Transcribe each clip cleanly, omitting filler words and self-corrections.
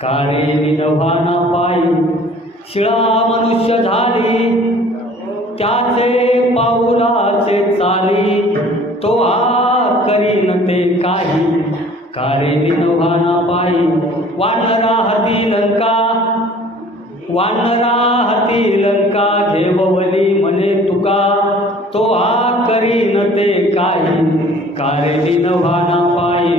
कारे विनवाना पायी शिळा मनुष्य झाली, त्याचे पाऊलाचे चाली तो करीन ते काही. कारे विनवाना पायी वानरा हाती लंका घेवली म्हणे तुका तो करीन ते काही. कारे विनवाना पायी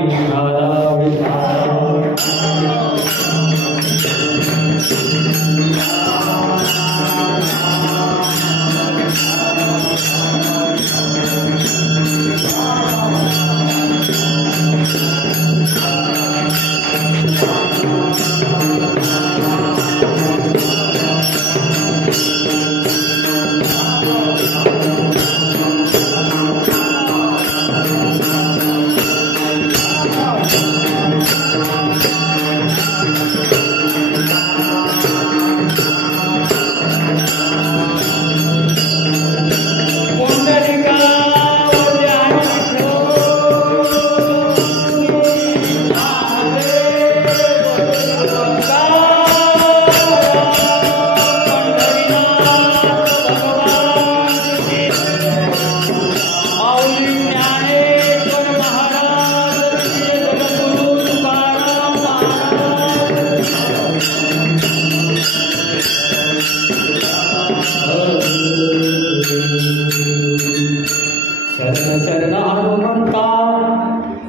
शरण हनुमंता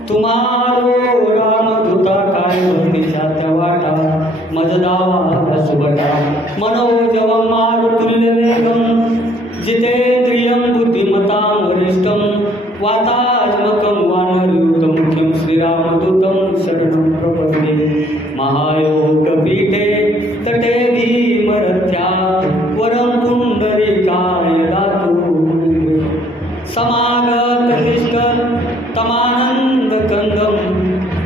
तुम्हारो रामदूता काय वर्णिशाच्या वाटा मजदावा सुबटा मनोजव मारुतुल्य वेगम जितेंद्रियं बुद्धिमतां वरिष्ठं वातात्मकं वानरयुतं मुख्यं श्रीरामदूतं शरणं प्रपद्ये. महायोगपीठे तटे भीमरथ्या वरं पुंडरीकाय दातु समागत निष्कल तमानंद कंदम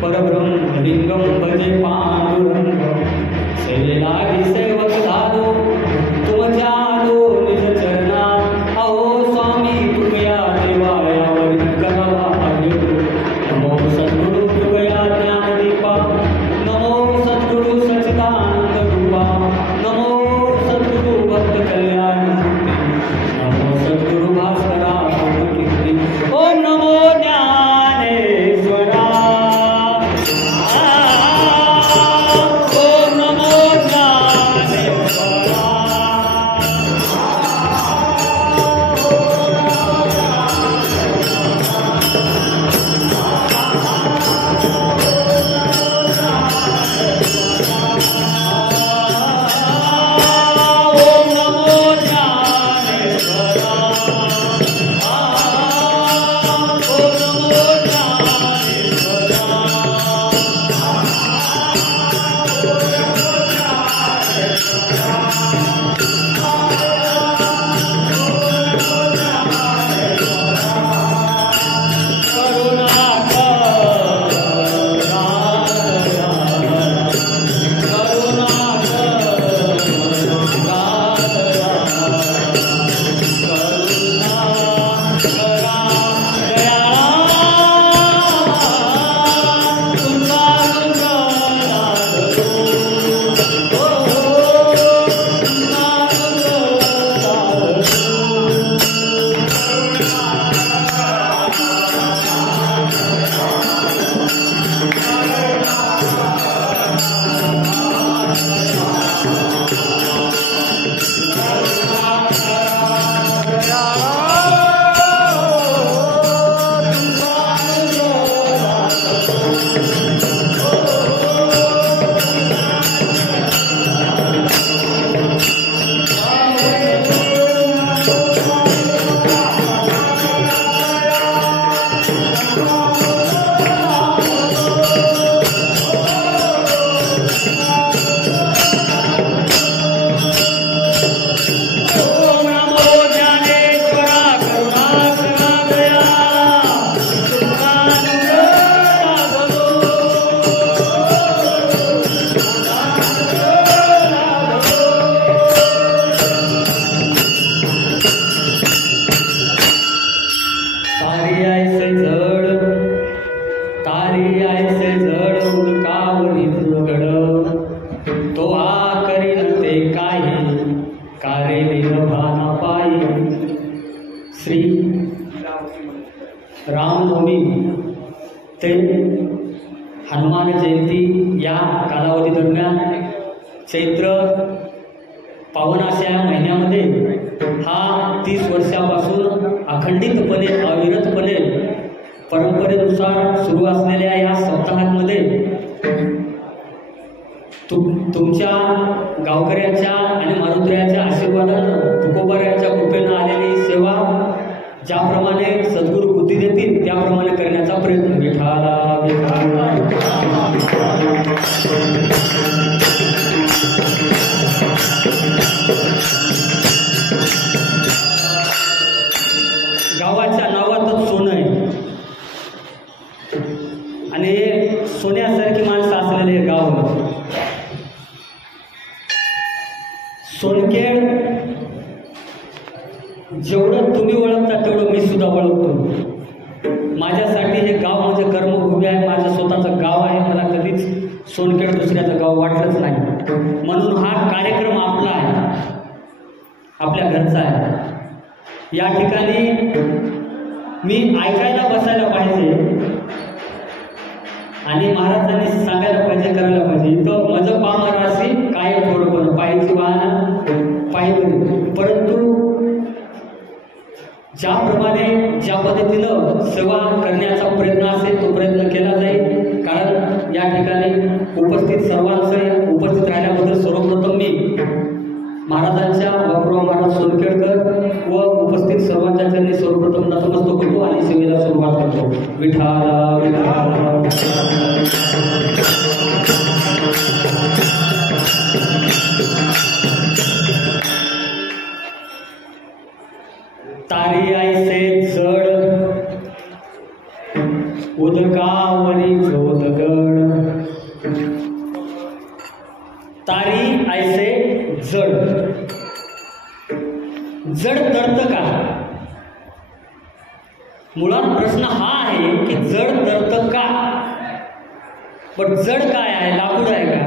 परब्रह्मलिंगम भजे पांडुरंगम. सेवेलागी सेवक झालो तुमच्या निज चरणा अहो स्वामी कृपया देवा यावर करावा नमो सद्गुरु कृपया ज्ञानदीपा नमो सद्गुरु हनुमान जयंती या कालावधी दरम्यान चैत्र पावन अशा महिन्यामध्ये हा 30 वर्षापासून अखंडितपणे अविरतपणे परंपरेनुसार सुरू असलेल्या या सप्ताहामध्ये तुमच्या गावकऱ्यांच्या आणि मारुतीच्या आशीर्वादानं तुकोबारायांच्या कृपेनं आलेली सेवा ज्याप्रमाणे सद्गुरू बुद्धी देतील त्याप्रमाणे करण्याचा प्रयत्न विठाला गावाच्या नावातच सोनं आहे आणि सोन्यासारखी माणसं असलेले हे गाव. सोनखेड जेवढं तुम्ही ओळखता तेवढं मी सुद्धा ओळखतो. माझ्यासाठी हे गाव म्हणजे कर्मभूमी आहे, माझं स्वतःचं गाव आहे. मला कधीच सोनखेड दुसऱ्याचं गाव वाटलंच नाही. म्हणून हा कार्यक्रम आपला आहे, आपल्या घरचा आहे. या ठिकाणी मी ऐकायला बसायला पाहिजे आणि महाराजांनी सांगायला पाहिजे, करायला पाहिजे. इथं माझं पामराशी काय थोडं पायीची वाहन पायी, परंतु ज्याप्रमाणे ज्या पद्धतीनं सेवा करण्याचा प्रयत्न असेल तो प्रयत्न केला जाईल. कारण या ठिकाणी उपस्थित सर्वांचं उपस्थित राहिल्याबद्दल सर्वप्रथम मी महाराजांच्या बापूराव महाराज सोनखेडकर व उपस्थित सर्वांच्या चरणी सर्वप्रथम नतमस्तक होतो आणि सेवेला सुरुवात करतो. विठाला विठाला. तारी ऐसे जड उदकावरी जो दगड. तारी ऐसे जड. जड तरतं का? मुळात प्रश्न हा आहे की जड तरतं का? पण जड काय आहे? लाकूड आहे का?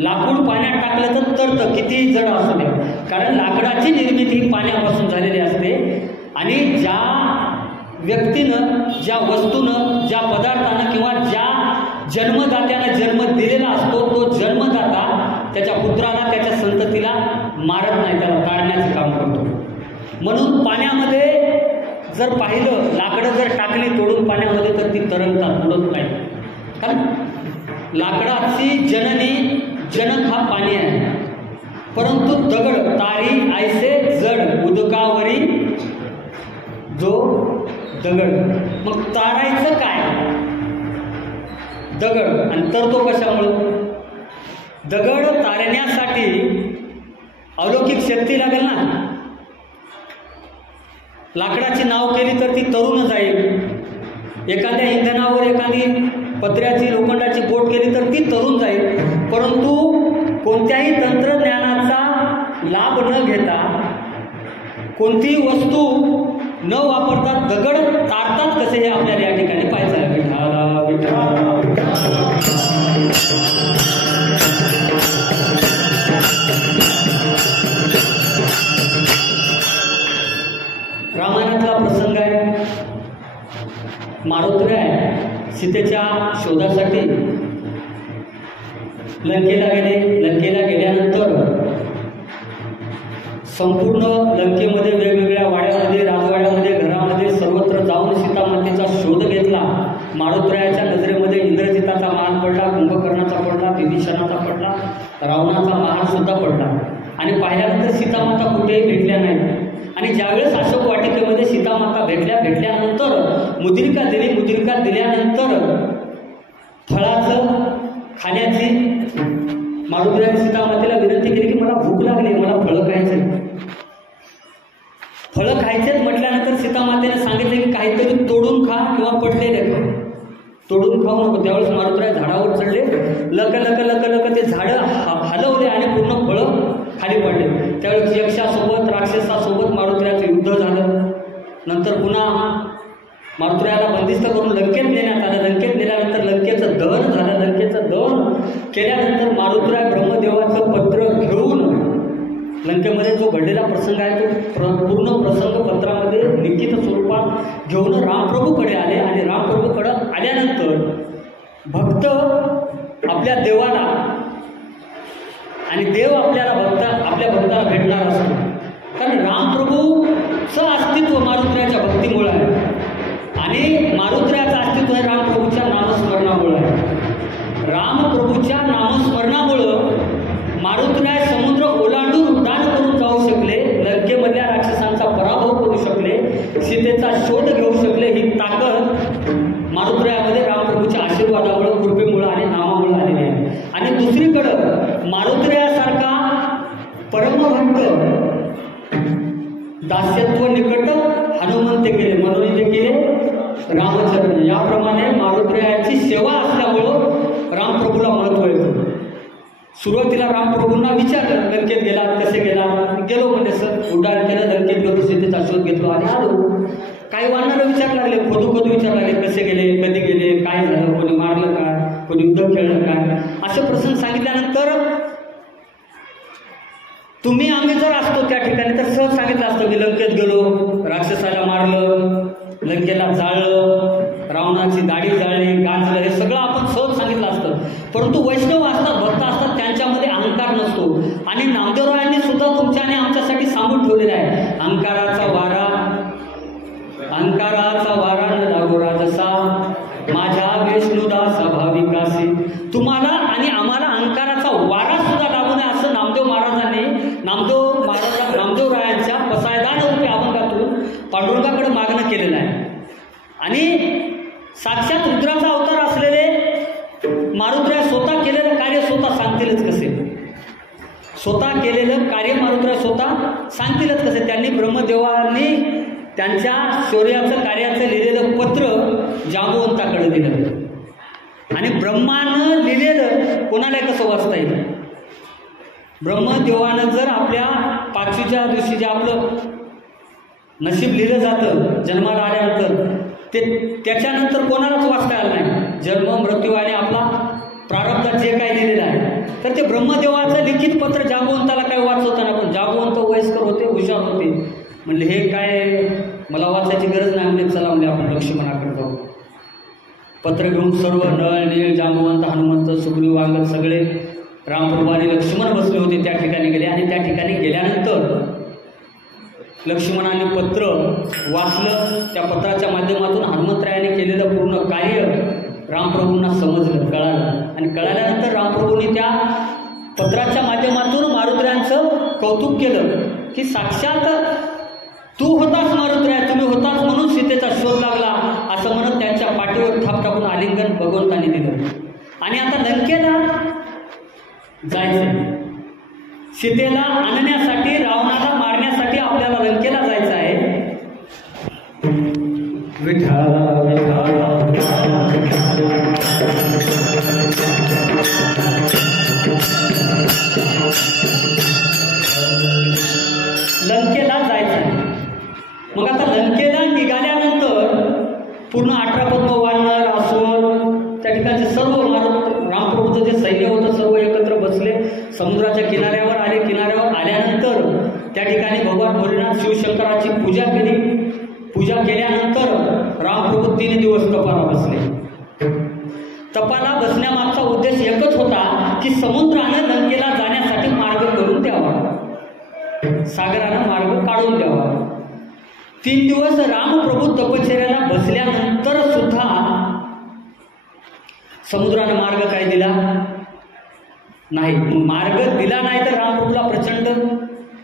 लाकूड पाण्यात टाकलं तर तरतं, कितीही जड असू दे. कारण लाकडाची निर्मिती ही पाण्यापासून झालेली असते आणि ज्या व्यक्तीनं, ज्या वस्तूनं, ज्या पदार्थानं किंवा ज्या जन्मदात्यानं जन्म दिलेला असतो तो जन्मदाता त्याच्या पुत्राला, त्याच्या संततीला मारत नाही, त्याला काढण्याचं काम करतो. म्हणून पाण्यामध्ये जर पाहिलं, लाकडं जर टाकली तोडून पाण्यामध्ये तर ती तरंगतात, उडत नाही. कारण लाकडाची जननी, जनक हा पाणी आहे. परंतु दगड, तारी ऐसे जड उदकावरी जो दगड. मग तारायचं काय? दगड. आणि तरतो कशामुळं? दगड तारण्यासाठी अलौकिक शक्ती लागेल ना. लाकडाची नाव केली तर ती तरून जाईल. एखाद्या इंधनावर एखादी पत्र्याची, लोखंडाची बोट केली तर ती तरून जाईल. परंतु कोणत्याही तंत्रज्ञानाचा लाभ न घेता, कोणतीही वस्तू न वापरता दगड तारतात कसे हे आपल्याला या ठिकाणी पाहायचं आहे. विठाला विठाला. रामायणातला प्रसंग आहे. मारुतीराय सीतेच्या शोधासाठी लंकेला गेले. लंकेला गेल्यानंतर संपूर्ण लंकेमध्ये वेगवेगळ्या वाड्यामध्ये, राजवाड्यामध्ये, घरामध्ये सर्वत्र जाऊन सीतामातेचा शोध घेतला. मारुतीरायाच्या नजरेमध्ये इंद्रजिताचा महाल पडला, कुंभकर्णाचा पडला, विभीषणाचा पडला, रावणाचा महाल सुद्धा पडला. आणि पाहिल्यानंतर सीतामाता कुठेही भेटल्या नाहीत. आणि ज्यावेळेस अशोक वाटिकेमध्ये सीतामाता भेटल्यानंतर मुद्रिका दिली. मुद्रिका दिल्यानंतर फळाचं खाण्याची मारुतीरायाने सीतामातेला विनंती केली की मला भूक लागली, मला फळं खायचे. फळं खायचेच म्हटल्यानंतर सीतामातेने सांगितलं की काहीतरी तोडून खा किंवा पडलेले खा, तोडून खाऊ नको. त्यावेळेस मारुतीराय झाडावर चढले. लक लक लक लक ते झाडं हलवले आणि पूर्ण फळं खाली पडले. त्यावेळेस यक्षासोबत, राक्षसासोबत मारुतीरायाचं युद्ध झालं. नंतर पुन्हा मारुतीरायाला बंदिस्त करून लंकेत नेण्यात आलं. लंकेत नेल्यानंतर लंकेचं दहन झालं. लंकेचं दहन केल्यानंतर मारुतीराय ब्रह्मदेवाचं पत्र घेऊन लंकेमध्ये जो घडलेला प्रसंग आहे तो पूर्ण प्रसंग पत्रामध्ये लिखित स्वरूपात घेऊन रामप्रभूकडे आले. आणि रामप्रभूकडे आल्यानंतर भक्त आपल्या देवाला आणि देव आपल्या भक्ताला भेटणार असतो. कारण रामप्रभूचं अस्तित्व मारुतीच्या भक्तीमुळे आहे आणि मारुतीचं अस्तित्व हे रामप्रभूच्या नामस्मरणामुळे आहे. रामप्रभूच्या नामस्मरणामुळं मारुतीराय समुद्र ओलांडून उड्डाण करून जाऊ शकले, लंकेमधल्या राक्षसांचा पराभव करू शकले, सीतेचा शोध घेऊ शकले. ही ताकद मारुतीरायामध्ये रामप्रभूच्या आशीर्वादामुळं, कृपेमुळं आणि नामामुळं आलेली आहे. आणि दुसरीकडं मारुतीरायासारखा परमभक्त दास्यत्व निकट हनुमंत केले, म्हणून ते केले रामचरण. याप्रमाणे मारुतीरायाची सेवा असल्यामुळं रामप्रभूला महत्व येतं. सुरुवातीला रामप्रभूंना विचारलं, लंकेत गेला, कसे गेला? गेलो म्हणजे सर उड्डाण केलं, लंकेत गेलो, सीतेचा शोध घेतलो आणि आलो. काही वानरं विचार लागले, खोदू विचार लागले, कसे गेले, कधी गेले, काय झालं, कोणी मारलं काय, कोणी युद्ध खेळलं काय, असे प्रसंग सांगितल्यानंतर आम्ही जर असतो त्या ठिकाणी तर सहज सांगितलं असतं, मी लंकेत गेलो, राक्षसाला मारलं, लंकेला जाळलं, रावणाची दाढी जाळली, गांजलं, हे सगळं आपण सहज सांगितलं असतं. परंतु वैष्णव असतात, भक्त असतात, त्यांच्यामध्ये अहंकार नसतो. आणि नामदेवरायांनी सुद्धा तुमच्या आणि आमच्यासाठी सांगून ठेवलेला आहे, अहंकाराचा वारा न लागो राजसा, माझ्या विष्णुदासा भाविकासी. तुम्हाला आणि आम्हाला अहंकाराचा वारा सुद्धा लागू नये असं नामदेवरायांच्या पसायदान रूपी अभंगातून पांडुरंगाकडे मागणं केलेलं आहे. आणि साक्षात रुद्राचा अवतार असलेले मारुतीराय स्वतः केलेलं कार्य स्वतः सांगतीलच कसे, स्वतः केलेलं कार्य मारुतीराय स्वतः सांगतीलच कसे. त्यांनी ब्रह्मदेवांनी त्यांच्या शौर्याचं कार्याचं लिहिलेलं पत्र जांबुवंताकडे दिलं आणि ब्रह्मानं लिहिलेलं कोणाला कसं वाचता येईल. ब्रह्मदेवानं जर आपल्या 5वीच्या दिवशी जे आपलं नशीब लिहिलं जातं जन्माला आल्यानंतर, ते त्याच्यानंतर कोणालाच वाचता आलं नाही. जन्म, मृत्यू आणि आपला प्रारब्धात जे काही लिहिलेलं आहे, तर ते ब्रह्मदेवाचं लिखित पत्र जांबुवंताला काय वाचवताना, पण जांबुवंत वयस्कर होते, हुशार होते, म्हणले हे काय मला वाचायची गरज नाही, म्हणजे चला म्हणजे आपण लक्ष्मणाकडे जाऊ. पत्र घेऊन सर्व नळ, नीळ, जांबुवंत, हनुमंत, सुग्रीव, अंगद सगळे रामप्रभू आणि लक्ष्मण बसले होते त्या ठिकाणी गेले. आणि त्या ठिकाणी गेल्यानंतर लक्ष्मणाने पत्र वाचलं. त्या पत्राच्या माध्यमातून हनुमंतरायाने केलेलं पूर्ण कार्य रामप्रभूंना समजलं, कळालं. आणि कळाल्यानंतर रामप्रभूंनी त्या पत्राच्या माध्यमातून मारुतीरायांचं कौतुक केलं की साक्षात तू होतास मारुतीराय, तुम्ही होताच म्हणून सीतेचा शोध लागला, असं म्हणत त्यांच्या पाठीवर थाप टाकून आलिंगन भगवंतांनी दिलं. आणि आता लंकेला जायचं, सीतेला आणण्यासाठी, रावणाला मारण्यासाठी आपल्याला लंकेला जायचं आहे. लंकेला जायचं आहे. मग आता लंकेला निघाल्यानंतर पूर्ण 18 पद्म वानर, अस्वल, त्या ठिकाणचे सर्व रामप्रभूचं जे सैन्य होतं सर्व एकत्र बसले, समुद्राच्या किनाऱ्यावर आले. किनाऱ्यावर आल्यानंतर त्या ठिकाणी भगवान भोलेनाथ शिवशंकराची पूजा केली. पूजा केल्यानंतर रामप्रभू 3 दिवस तपाला बसले. तपाला बसण्यामागचा उद्देश एकच होता की समुद्रानं लंकेला जाण्यासाठी मार्ग करून द्यावा, सागरानं मार्ग काढून द्यावा. 3 दिवस रामप्रभू तपश्चर्याला बसल्यानंतर सुद्धा समुद्रानं मार्ग काय दिला नाही. मार्ग दिला नाही तर रामप्रभूला प्रचंड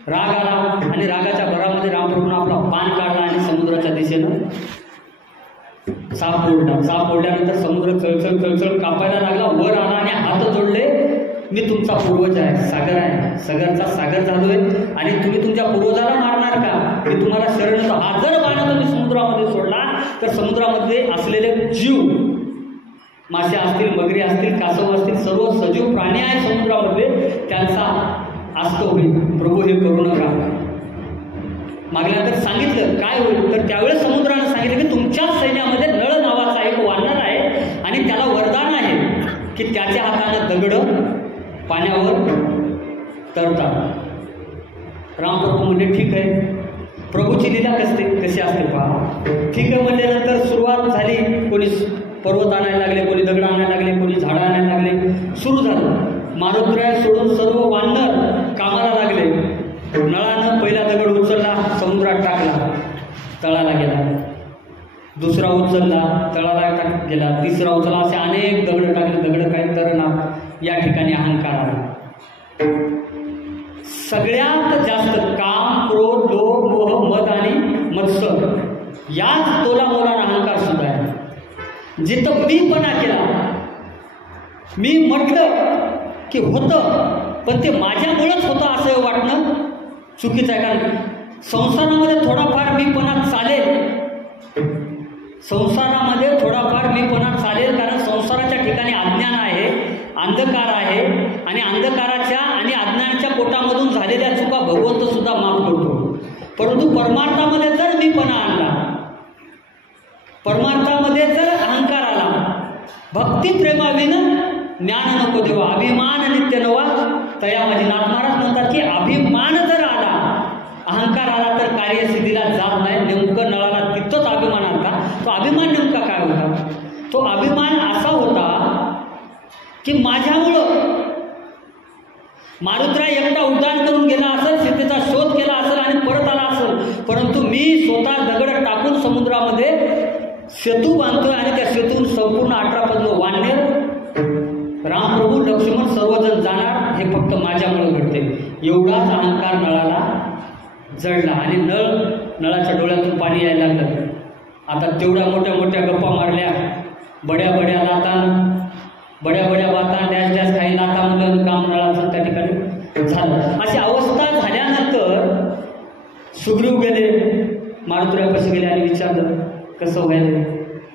राग आला आणि रागाच्या भरामध्ये रामप्रभूनं आपला पान काढला आणि समुद्राच्या दिशेनं साप ओढला. साप ओढल्यानंतर समुद्र चळचळ कापायला लागला, वर आला आणि हात जोडले, मी तुमचा पूर्वज आहे, सागर आहे, सागर झालोय आणि तुम्ही तुमच्या पूर्वजाला मारणार का? मी तुम्हाला शरण येतो. हा जर बाणा तुम्ही समुद्रामध्ये सोडला तर समुद्रामध्ये असलेले जीव, मासे असतील, मगरी असतील, कासव असतील, सर्व सजीव प्राणी आहेत समुद्रामध्ये, त्यांचा अस्त होईल. प्रभू हे करू नका. मागल्यानंतर सांगितलं काय होईल, तर त्यावेळेस समुद्रानं सांगितलं की तुमच्या सैन्यामध्ये नळ नावाचा एक वानर आहे आणि त्याला वरदान आहे की त्याच्या हातानं दगड पाण्यावर तरतात. रामप्रभू म्हणजे ठीक आहे, प्रभूची लीला कशी असते पहा. ठीक आहे म्हणल्यानंतर सुरुवात झाली. कोणी पर्वत आणायला लागले, कोणी दगड आणायला लागले, मारुतराय सोडून सर्व वानर कामाला लागले. नळानं पहिला दगड उचलला, समुद्रात टाकला, तळाला गेला. दुसरा उचलला, तळाला गेला. तिसरा उचलला. असे अनेक दगड टाकले. दगड काही तर ना या ठिकाणी अहंकार आला. सगळ्यात जास्त काम, क्रोध, लोभ, मोह, मद आणि मत्सर याच तोलामोलार अहंकार सुद्धा आहे. जिथं मीपणा केला, मी म्हटलं की होतं पण ते माझ्यामुळंच होतं असं वाटणं चुकीचं आहे. कारण संसारामध्ये थोडाफार मीपणा चालेल, संसारामध्ये थोडाफार मीपणा चालेल, कारण संसाराच्या ठिकाणी अज्ञान आहे, अंधकार आहे आणि अंधकाराच्या आणि अज्ञानाच्या पोटामधून झालेल्या चुका भगवंत सुद्धा माफ करतो. परंतु परमार्थामध्ये जर मीपणा आणला, परमार्थामध्ये जर अहंकार आला, भक्ती प्रेमाविन ज्ञान नको देवा, अभिमान नित्य नवा तया माझी. नाथ महाराज म्हणतात की अभिमान जर आला, अहंकार आला तर कार्यसिद्धीला जात नाही. नेमकं नळाला तिथंच अभिमान आला. तो अभिमान नेमका काय होता? तो अभिमान असा होता की माझ्यामुळं मारुतराय एकटा उड्डाण करून गेला असेल, सीतेचा शोध केला असेल आणि परत आला असेल, परंतु मी स्वतः दगड टाकून समुद्रामध्ये सेतू बांधतोय आणि त्या सेतून संपूर्ण 18 वानर, रामप्रभू, लक्ष्मण सर्वजण जाणार, हे फक्त माझ्यामुळे घडते. एवढाच अहंकार नळाला जळला आणि नळाच्या डोळ्यातून पाणी यायला लागलं. आता तेवढ्या मोठ्या मोठ्या गप्पा मारल्या, बड्या बड्या लाता, बड्या बड्या बाता, डॅश डॅश काही लाता मुलं, काम नळाचं त्या ठिकाणी झालं. अशी अवस्था झाल्यानंतर सुग्रीव गेले, मारुतरायापाशी गेले आणि विचारलं कसं व्हायला.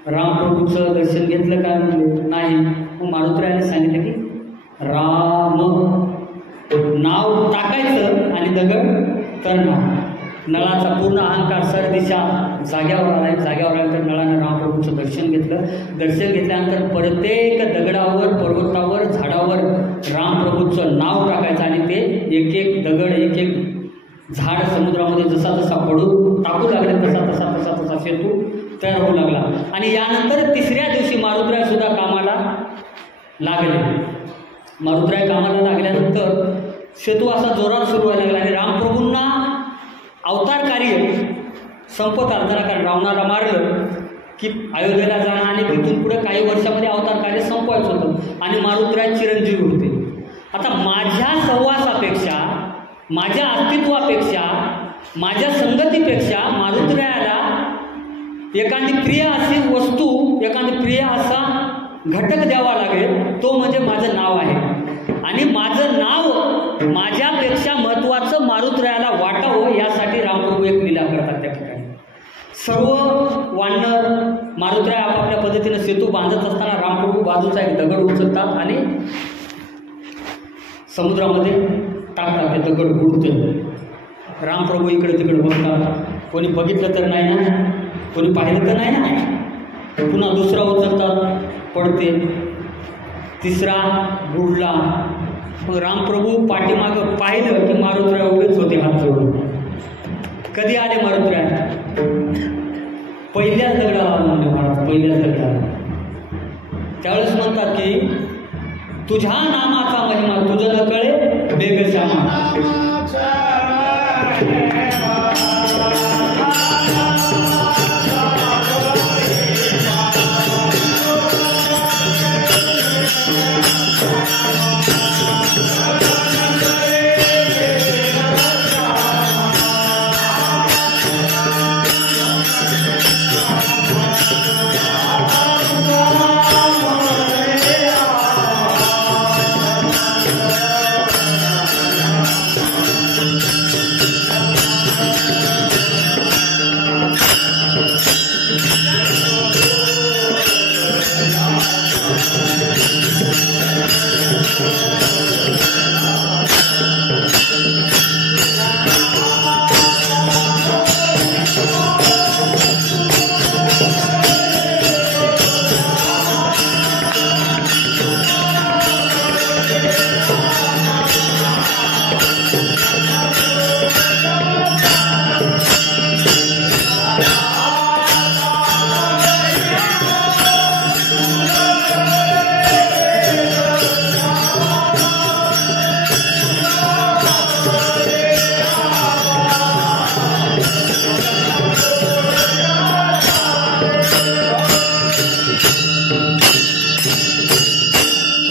रामप्रभूचं दर्शन घेतलं का? नाही. मग मारुतरायाने सांगितलं की राम नाव टाकायचं आणि दगड करणार. नळाचा पूर्ण अहंकार सरदिशा जाग्यावर आला. जाग्यावर आल्यानंतर नळानं रामप्रभूचं दर्शन घेतलं. दर्शन घेतल्यानंतर प्रत्येक दगडावर, पर्वतावर, झाडावर रामप्रभूचं नाव टाकायचं आणि ते एक एक दगड, एक एक झाड समुद्रामध्ये जसा जसा टाकू लागले तसा तसा तसा तसा सेतू तयार होऊ लागला. आणि यानंतर तिसऱ्या दिवशी मारुतराय सुद्धा कामाला लागले. मारुतराय कामाला लागल्यानंतर सेतू असा जोरात सुरू व्हायला लागला आणि रामप्रभूंना अवतार कार्य संपत आलं. कारण रावणाला मारलं की अयोध्येला जाणं आणि तिथून पुढे काही वर्षामध्ये अवतार कार्य संपवायचं होतं आणि मारुतराय चिरंजीवी होते. आता माझ्या सहवासापेक्षा, माझ्या अस्तित्वापेक्षा, माझ्या संगतीपेक्षा मारुतरायाला एखादी प्रिय अशी वस्तू, एखादी प्रिय असा घटक द्यावा लागेल, तो म्हणजे माझं नाव आहे. आणि माझं नाव माझ्यापेक्षा महत्त्वाचं मारुतरायाला वाटावं यासाठी रामप्रभू एक लीला करतात. त्या ठिकाणी सर्व वानर, मारुतराय आपापल्या पद्धतीनं सेतू बांधत असताना रामप्रभू बाजूचा एक दगड उचलतात आणि समुद्रामध्ये टाकतात. ते दगड बुडते. रामप्रभू इकडे तिकडे बघतात. कोणी बघितलं तर नाही ना, कोणी पाहिलं तर नाही ना. पुन्हा दुसरा उचलतात, पडते. तिसरा बुडला. मग रामप्रभू पाठीमागं पाहिलं की मारुतराय उभेच होते हात जोडून. कधी आले मारुतराय? पहिल्याच दगडाला आले महाराज, पहिल्याच दगडाला. त्यावेळेस म्हणतात की तुझ्या नामाचा महिमा तुझं न कळे बेगश्यामा.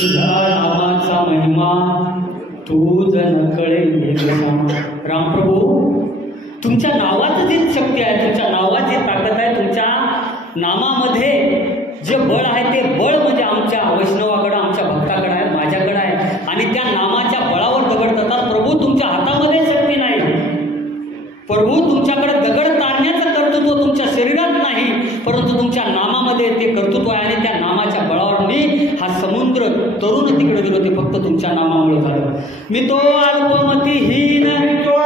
तुझ्या नामाचा महिमा तू जण कळे रामप्रभू, तुमच्या नावात जी शक्ती आहे, तुमच्या नावात जी ताकद आहे, तुमच्या नामामध्ये जे बळ आहे ते बळ म्हणजे आमच्या वैष्णवाकडं, आमच्या भक्ताकडे आहे, माझ्याकडे आहे. आणि त्या नामाच्या बळावर दगड करतात. प्रभू तुमच्या हातामध्ये शक्ती नाही. प्रभू तुमच्याकडे दगड तारण्याचं कर्तृत्व तुमच्या शरीरात नाही, परंतु तुमच्या नामामध्ये ते कर्तृत्व आहे. आणि त्या नामाच्या बळावर मी हा समुद्र तरुण तिकडे गेलो, ते फक्त तुमच्या नामामुळे झालं. मी तो अल्पमतीहीन, तो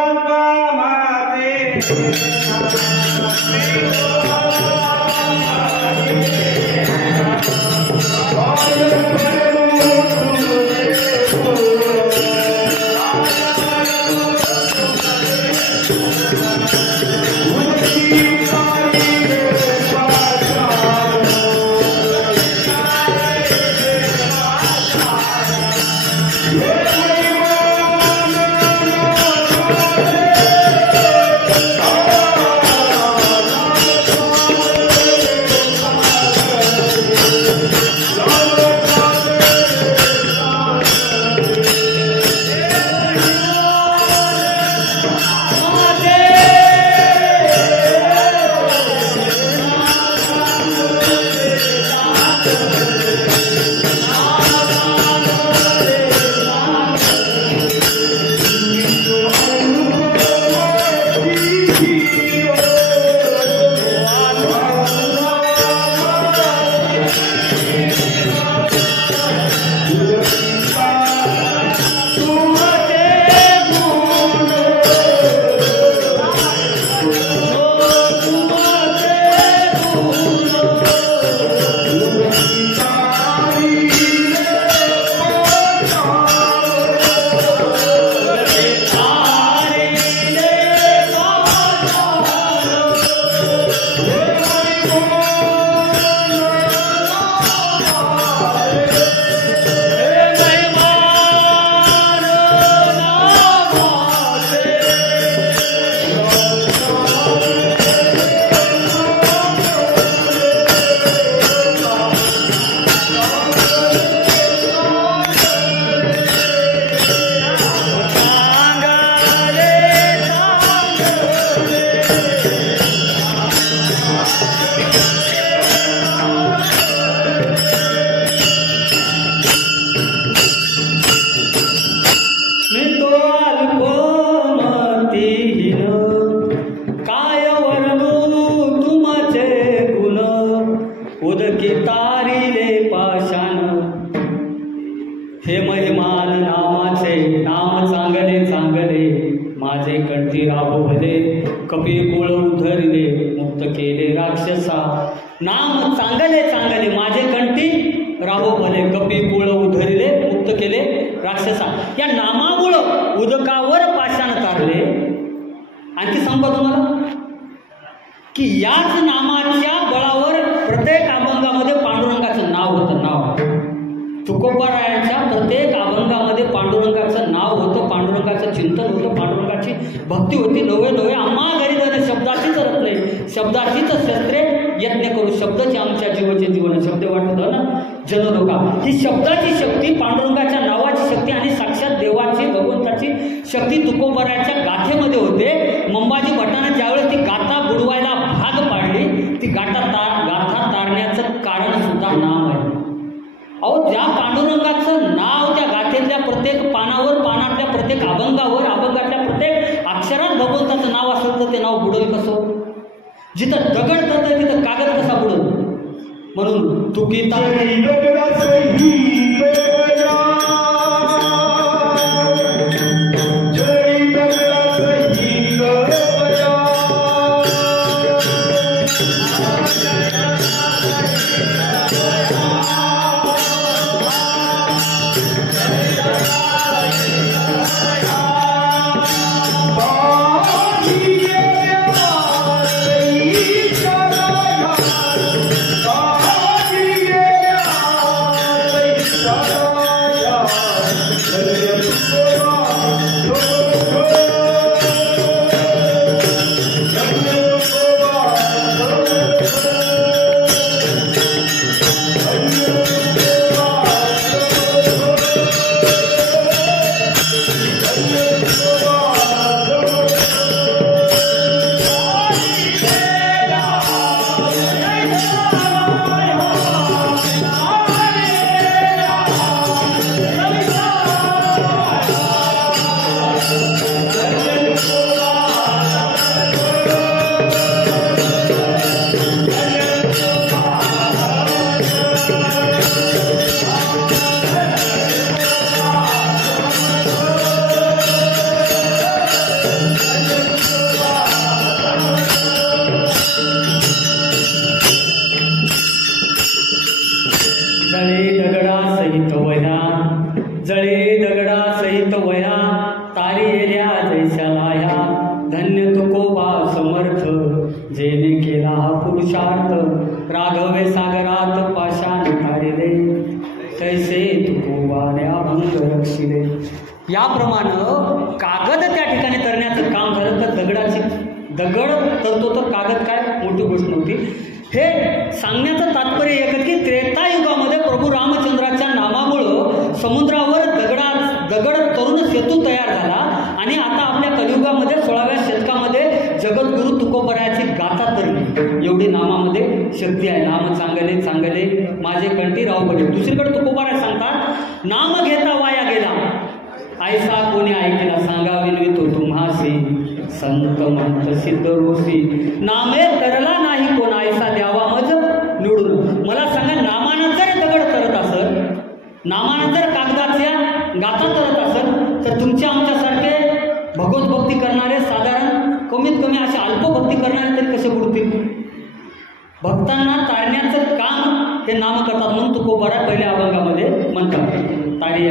हे महिमान नामाचे, नाम चांगले चांगले, माझे कंठी राहो भले, कपी कुळ उधरले, मुक्त केले राक्षसा. नाम चांगले चांगले, माझे कंठी राहो भले, कपी कुळ उधरले, मुक्त केले राक्षसा. या नामामुळं उदकावर पाषाण तारले. आणखी सांगतो तुम्हाला की याच नामाच्या बळावर प्रत्येक अभंगामध्ये पांडुरंगाचं नाव होतं. नाव तुकोबारायांच्या प्रत्येक अभंगामध्ये पांडुरंगाचं नाव होतं, पांडुरंगाचं चिंतन होतं, पांडुरंगाची भक्ती होती. नवे नवे आम्हा गरीब शब्दाचीच रचले, शब्दाचीच शस्त्रे यत्न करू, शब्दाचे आमच्या जीवाचे जीवन, शब्द वाटत ना जनलोका. ही शब्दाची शक्ती, पांडुरंगाच्या नावाची शक्ती आणि साक्षात देवाची भगवंताची शक्ती तुकोबाराच्या गाथेमध्ये होते. मंबाजी भटानं ज्यावेळेस ती गाथा बुडवायला भाग पाडली, ती गाथा तारण्याचं कारण सुद्धा नाव आहे. अहो, ज्या पांडुरंगाचं नाव त्या गाथेतल्या प्रत्येक पानावर, पानातल्या प्रत्येक अभंगावर, अभंगातल्या प्रत्येक अक्षरात भगवंताचं नाव असेल तर ते नाव बुडेल कसं? जिथं दगड करतं तिथं कागद कसा बुडेल? म्हणून तुकीता सहित वह्या, जळे दगडा सहित वह्या, तारी येल्या जैस्या लाह्या, धन्य तुकोबा समर्थ, जेने केला हा पुरुषार्थ, राघवे सागरात पाषाण तारिले, तैसे तुकोबाने अभंग रक्षिले. याप्रमाणे कागद त्या ठिकाणी तरण्याचं काम झालं. तर दगड तरतो तर कागद काय मोठी गोष्ट नव्हती. हे सांगण्याचं तात्पर्य एकच की त्रेतायुगामध्ये प्रभू रामचंद्राच्या नामामुळं समुद्रावर दगड तरुण सेतू तयार झाला. आणि आता आपल्या कलियुगामध्ये 16व्या शतकामध्ये जगद्गुरु तुकोबरायाची गाथा तरली. एवढी नामामध्ये शक्ती आहे. नाम चांगले चांगले माझे कंठी राव बडे. दुसरीकडे तुकोबराय सांगतात, नाम घेता वाया गेला, ऐसा कोणी ऐकला, सांगा विनवितो तुम्हासी, संत मंत सिद्ध रोसी, नामे तरला नाही कोण, ऐसा द्यावा मज निवडून. मला सांगा, नामानं जर दगड करत असेल, नामानं जर कागदाच्या गाथा करत असेल, तर तुमच्या आमच्यासारखे भगवत भक्ती करणारे साधारण कमीत कमी असे अल्पभक्ती करणारे तरी कसे बुडतील. भक्तांना तारण्याचं काम हे नाम करतात. म्हणून तुकोबरा पहिल्या अभंगामध्ये म्हणतात, तारी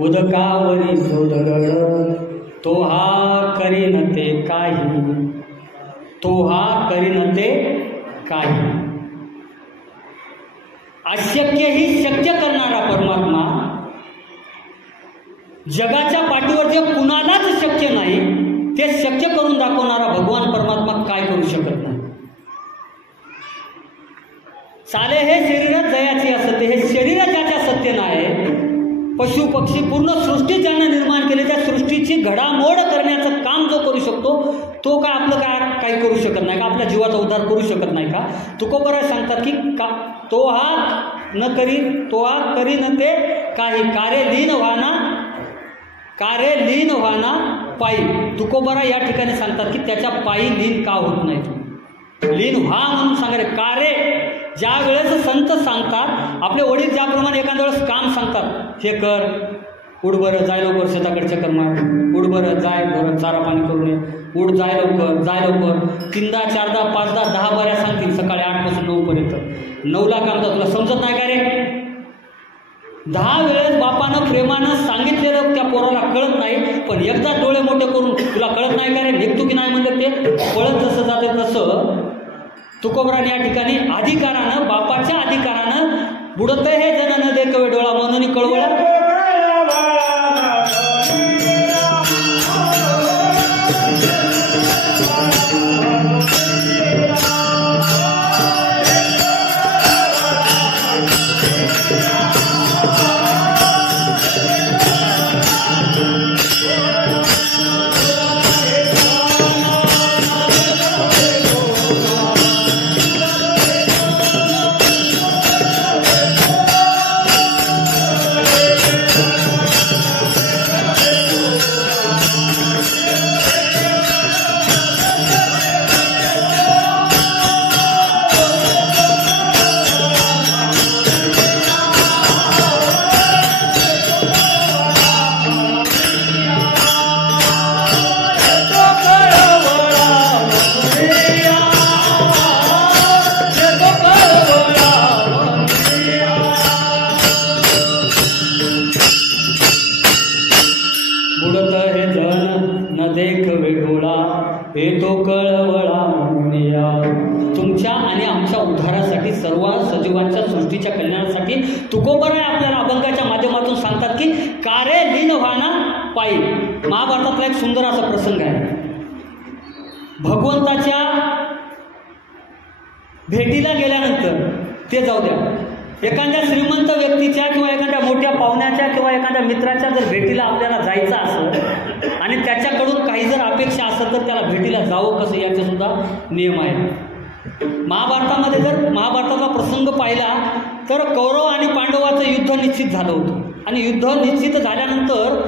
उदकावरी जो दगड, तो हा करीन ते काही, तो हा करीन ते काही. अशक्य ही शक्य करणारा परमात्मा, जगाच्या पाठीवर जे कुणालाच शक्य नाही ते शक्य करून दाखवणारा भगवान परमात्मा काय करू शकत नाही. साले हे शरीरात जयाची असते, हे शरीर ज्याच्या सत्य नाही. पशु पक्षी पूर्ण सृष्टी ज्यानं निर्माण केली, त्या सृष्टीची घडामोड करण्याचं काम जो करू शकतो तो काय आपलं काही करू शकत नाही का? आपल्या जीवाचा उद्धार करू शकत नाही का? तुकोबराय सांगतात की तो हा न करी, तो हा करी न ते काही, कार्य लीन व्हाना का रे लीन व्हाना पायी. तुकोबारा या ठिकाणी सांगतात की त्याच्या पायी लीन का होत नाही. लीन व्हा म्हणून सांगा रे. का रे, ज्या वेळेस संत सांगतात, आपले वडील ज्याप्रमाणे एखाद्या वेळेस काम सांगतात, हे कर, उड बरं, जाय लवकर शेताकडे चक्कर मार, उड बरं, जाय बरं, चारा पाणी करून ये, उड, जाय लवकर, जाय लवकर. 3दा 4दा 5दा 10 बऱ्या सांगतील सकाळी 8 पासून 9 पर्यंत. 9ला काम तर तुला समजत नाही का रे? 10 वेळेस बापानं प्रेमानं सांगितलेलं त्या पोराला कळत नाही, पण एकदा डोळे मोठे करून तुला कळत नाही का रे, निघतो की नाही म्हणलं ते पळत जसं जाते तसं तुकोबराने या ठिकाणी अधिकारानं, बापाच्या अधिकारानं बुडत हे जण न देखवे डोळा म्हणून कळवळ. तुमच्या आणि आमच्या उद्धारासाठी, सर्व सजीवांच्या सृष्टीच्या कल्याणासाठी तुकोबराय आपल्याला अभंगाच्या माध्यमातून सांगतात की का रे लीन व्हाना पायी. महाभारतातला एक सुंदर असा प्रसंग आहे. भगवंताच्या भेटीला गेल्यानंतर, ते जाऊ द्या, एखाद्या श्रीमंत व्यक्तीच्या किंवा एखाद्या मोठ्या पाहुण्याच्या किंवा एखाद्या मित्राच्या जर भेटीला आपल्याला जायचं असेल आणि त्याच्याकडून काही जर अपेक्षा असेल तर त्याला भेटीला जावं कसं, याचा सुद्धा नियम आहे. महाभारतामध्ये जर महाभारताचा प्रसंग पाहिला तर कौरव आणि पांडवाचं युद्ध निश्चित झालं होतं, आणि युद्ध निश्चित झाल्यानंतर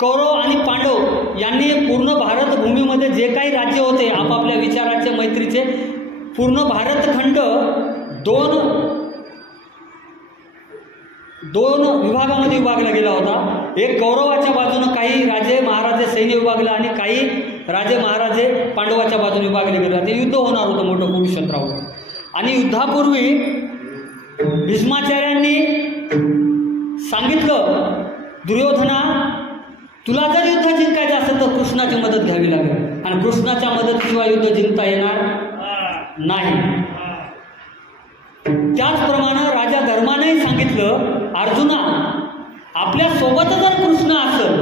कौरव आणि पांडव यांनी पूर्ण भारतभूमीमध्ये जे काही राज्य होते आपापल्या विचाराचे, मैत्रीचे, पूर्ण भारतखंड दोन विभागामध्ये विभागला गेला होता. एक कौरवाच्या बाजूनं काही राजे महाराजे सैन्य विभागले आणि काही राजे महाराजे पांडवाच्या बाजूने विभागले गेले होते. युद्ध होणार होतं मोठं कुरुक्षेत्रावर. आणि युद्धापूर्वी भीष्माचार्यांनी सांगितलं, दुर्योधना, तुला जर युद्ध जिंकायचं असेल तर कृष्णाची मदत घ्यावी लागेल, आणि कृष्णाच्या मदतीशिवाय युद्ध जिंकता येणार नाही. त्याचप्रमाणे राजा धर्मानेही सांगितलं, अर्जुना, आपल्या सोबत जर कृष्ण असेल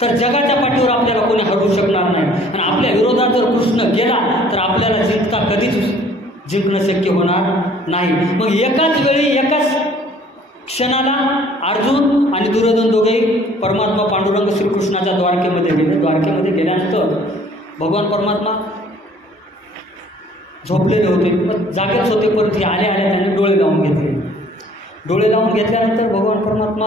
तर जगाच्या पाठीवर आपल्याला कोणी हरवू शकणार नाही, आणि आपल्या विरोधात जर कृष्ण गेला तर आपल्याला जिंकता कधीच जिंकणं शक्य होणार नाही. मग एकाच वेळी एकाच क्षणाला अर्जुन आणि दुर्योधन दोघेही परमात्मा पांडुरंग श्रीकृष्णाच्या द्वारकेमध्ये गेले. द्वारकेमध्ये गेल्यानंतर भगवान परमात्मा झोपलेले होते, जागेच होते, परंतु आले त्यांनी डोळे लावून घेतले. डोळे लावून घेतल्यानंतर भगवान परमात्मा,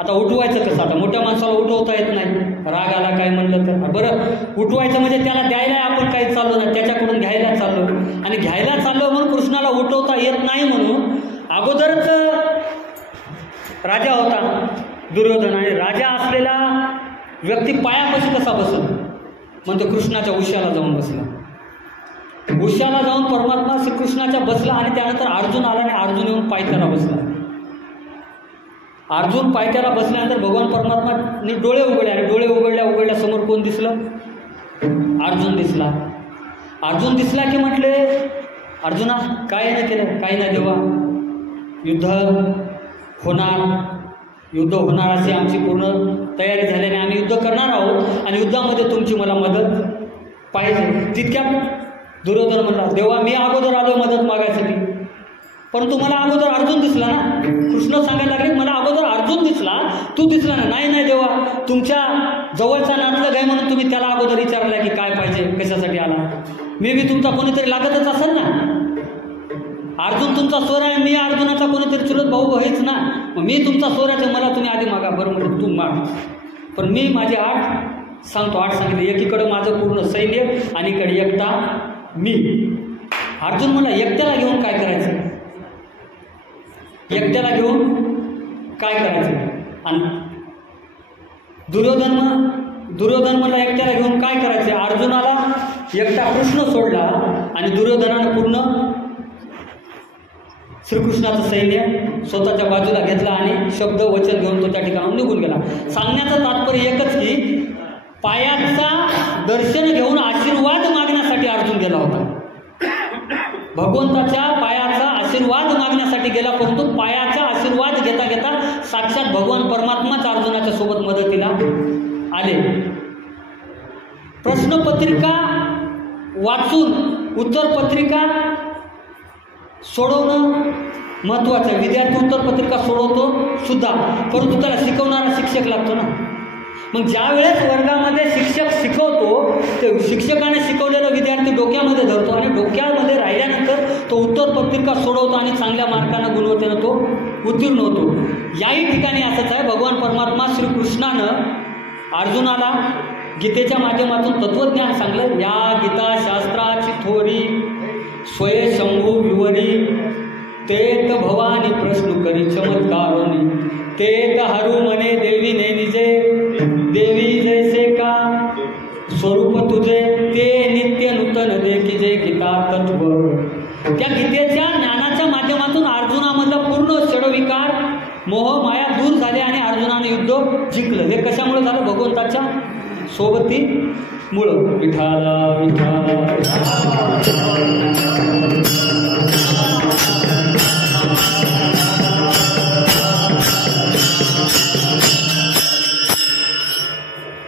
आता उठवायचं कसं, आता मोठ्या माणसाला उठवता येत नाही, राग आला काय म्हणलं तर, बरं उठवायचं म्हणजे त्याला द्यायला आपण काही चाललो नाही, त्याच्याकडून घ्यायला चाललो, आणि घ्यायला चाललो म्हणून कृष्णाला उठवता येत नाही म्हणून अगोदरच राजा होता दुर्योधन, आणि राजा असलेला व्यक्ती पायापाशी कसा बसला, म्हणजे कृष्णाच्या उश्याला जाऊन बसला. उश्याला जाऊन परमात्मा श्रीकृष्णाच्या बसला, आणि त्यानंतर अर्जुन आला आणि अर्जुन येऊन पायथ्याला बसला. अर्जुन पायथ्याला बसल्यानंतर भगवान परमात्माने डोळे उघडले, आणि डोळे उघडल्या समोर कोण दिसलं? अर्जुन दिसला. अर्जुन दिसला की म्हटले, अर्जुना, काय नाही केलं? काही नाही देवा, युद्ध होणार अशी आमची पूर्ण तयारी झाल्याने आम्ही युद्ध करणार आहोत, आणि युद्धामध्ये तुमची मला मदत पाहिजे. तितक्यात दुर्योधन म्हणला, देवा, मी अगोदर आलो मदत मागायसाठी, परंतु मला अगोदर अर्जुन दिसला ना. कृष्ण सांगायला लागले, मला अगोदर अर्जुन दिसला, तू दिसला ना. नाही देवा, तुमच्या जवळचा नातलग आहे म्हणून तुम्ही त्याला अगोदर विचारला की काय पाहिजे, कशासाठी आला. मी बी तुमचा कोणीतरी लागतच असेल ना. अर्जुन तुमचा स्वर आहे, मी अर्जुनाचा कोणीतरी चुलत भाऊ हेच ना, मग मी तुमचा स्वर आहे, मला तुम्ही आधी मागा. बरं म्हणलं तू माग, पण मी माझे 8 सांगतो. 8 सांगितले. एकीकडं माझं पूर्ण सैन्य आणि इकडे एकटा मी. अर्जुन म्हणला एकट्याला घेऊन काय करायचं, एकट्याला घेऊन काय करायचं. आणि दुर्योधन म्हणला एकट्याला घेऊन काय करायचे. अर्जुनाला एकटा कृष्ण सोडला आणि दुर्योधनानं पूर्ण श्रीकृष्णाचं सैन्य स्वतःच्या बाजूला घेतला आणि शब्द वचन घेऊन तो त्या ठिकाणाहून निघून गेला. सांगण्याचं तात्पर्य एकच की पायाचा दर्शन घेऊन आशीर्वाद मागण्यासाठी अर्जुन गेला होता. भगवंताच्या पायाचा आशीर्वाद मागण्यासाठी गेला, परंतु पायाचा आशीर्वाद घेता घेता साक्षात भगवान परमात्माच अर्जुनाच्या सोबत मदतीला आले. प्रश्नपत्रिका वाचून उत्तरपत्रिका सोडवणं महत्त्वाचं. विद्यार्थी उत्तरपत्रिका सोडवतो सुद्धा, परंतु त्याला शिकवणारा शिक्षक लागतो ना. मग ज्या वेळेस वर्गामध्ये शिक्षक शिकवतो ते शिक्षकाने शिकवलेलं विद्यार्थी डोक्यामध्ये धरतो आणि डोक्यामध्ये राहिल्यानंतर तो उत्तरपत्रिका सोडवतो आणि चांगल्या मार्कानं गुणवत्तेनं तो उत्तीर्ण होतो. याही ठिकाणी असंच आहे. भगवान परमात्मा श्रीकृष्णानं अर्जुनाला गीतेच्या माध्यमातून तत्वज्ञान सांगलं. या गीता शास्त्राची थोरी स्वये शंभू विवरी, तेत भवानी प्रश्न करी चमत्कारोनी, तेत हरू मने देवी ने निजे, देवी जैसे का स्वरूप तुझे, ते नित्य नूतन दे की जे गीता तत्व. त्या गीतेच्या ज्ञानाच्या माध्यमातून अर्जुनामधला पूर्ण षडविकार मोह माया दूर झाले आणि अर्जुनाने युद्ध जिंकलं. हे कशामुळे झालं? भगवंताच्या सोबतीमुळं. विठाला विठाला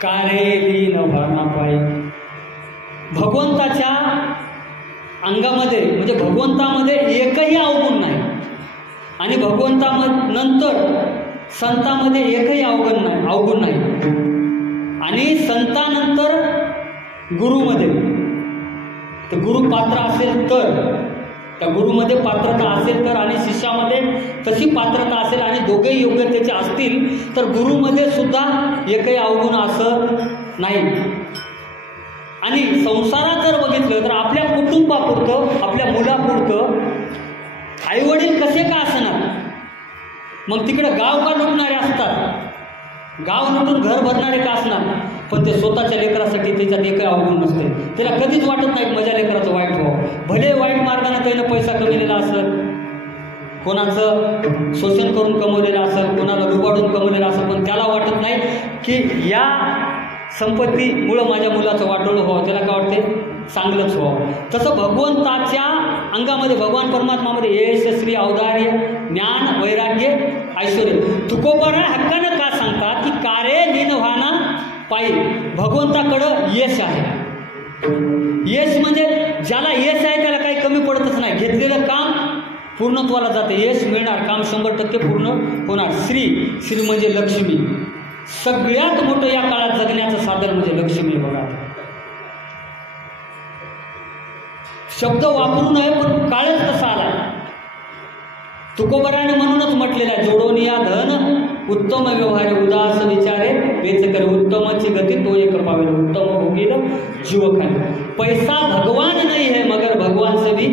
कारे नभाना पायी. भगवंताच्या अंगामध्ये म्हणजे भगवंतामध्ये एकही अवगुण नाही आणि भगवंतानंतर संतांमध्ये एकही अवगुण नाही आणि संतानंतर गुरुमध्ये तर गुरु पात्र असेल तर त्या गुरुमध्ये पात्रता असेल तर आणि शिष्यामध्ये तशी पात्रता असेल आणि दोघेही योग्यतेचे असतील तर गुरुमध्ये सुद्धा एकही अवगुण असं नाही. आणि संसारात जर बघितलं तर आपल्या कुटुंबापुरतं आपल्या मुलापुरतं आईवडील कसे का असणार, मग तिकडे गाव का लुटणारे असतात, गाव लुटून घर भरणारे का असणार, पण ते स्वतःच्या लेकरासाठी त्याच्यात एकही अवगुण नसते. त्याला कधीच वाटत नाही माझ्या लेकराचं वाईट व्हावं. भले वाईट मार्गाने त्यानं पैसा कमवलेला असेल, कोणाचं शोषण करून कमवलेलं असेल, कोणाला लुबाडून कमवलेलं असेल, पण त्याला वाटत नाही की या संपत्तीमुळं माझ्या मुलाचं वाटोळं व्हावं. त्याला काय वाटते? चांगलंच व्हावं. तसं भगवंताच्या अंगामध्ये भगवान परमात्मामध्ये यश श्री औदार्य ज्ञान वैराग्य ऐश्वर्य. तुकोबाराय हक्कानं का सांगतात की कारे लीनव्हाना पायी. भगवंताकडं यश आहे. यश म्हणजे ज्याला यश आहे त्याला काही कमी पडतच नाही. घेतलेलं काम पूर्णत्वाला जाते. यश मिळणार, काम 100% पूर्ण होणार. श्री म्हणजे लक्ष्मी. सगळ्यात मोठं या काळात जगण्याचं साधन म्हणजे लक्ष्मी. बघा शब्द वापरू नये पण काळच तसा आला. तुकोबराने म्हणूनच म्हटलेला आहे, जोडोनिया धन उत्तम व्यवहार उदास विचारे वेच करे, उत्तमाची गती तो एक पावे, उत्तम भोगील जीव खाली. पैसा भगवान नाही है मगर भगवान से भी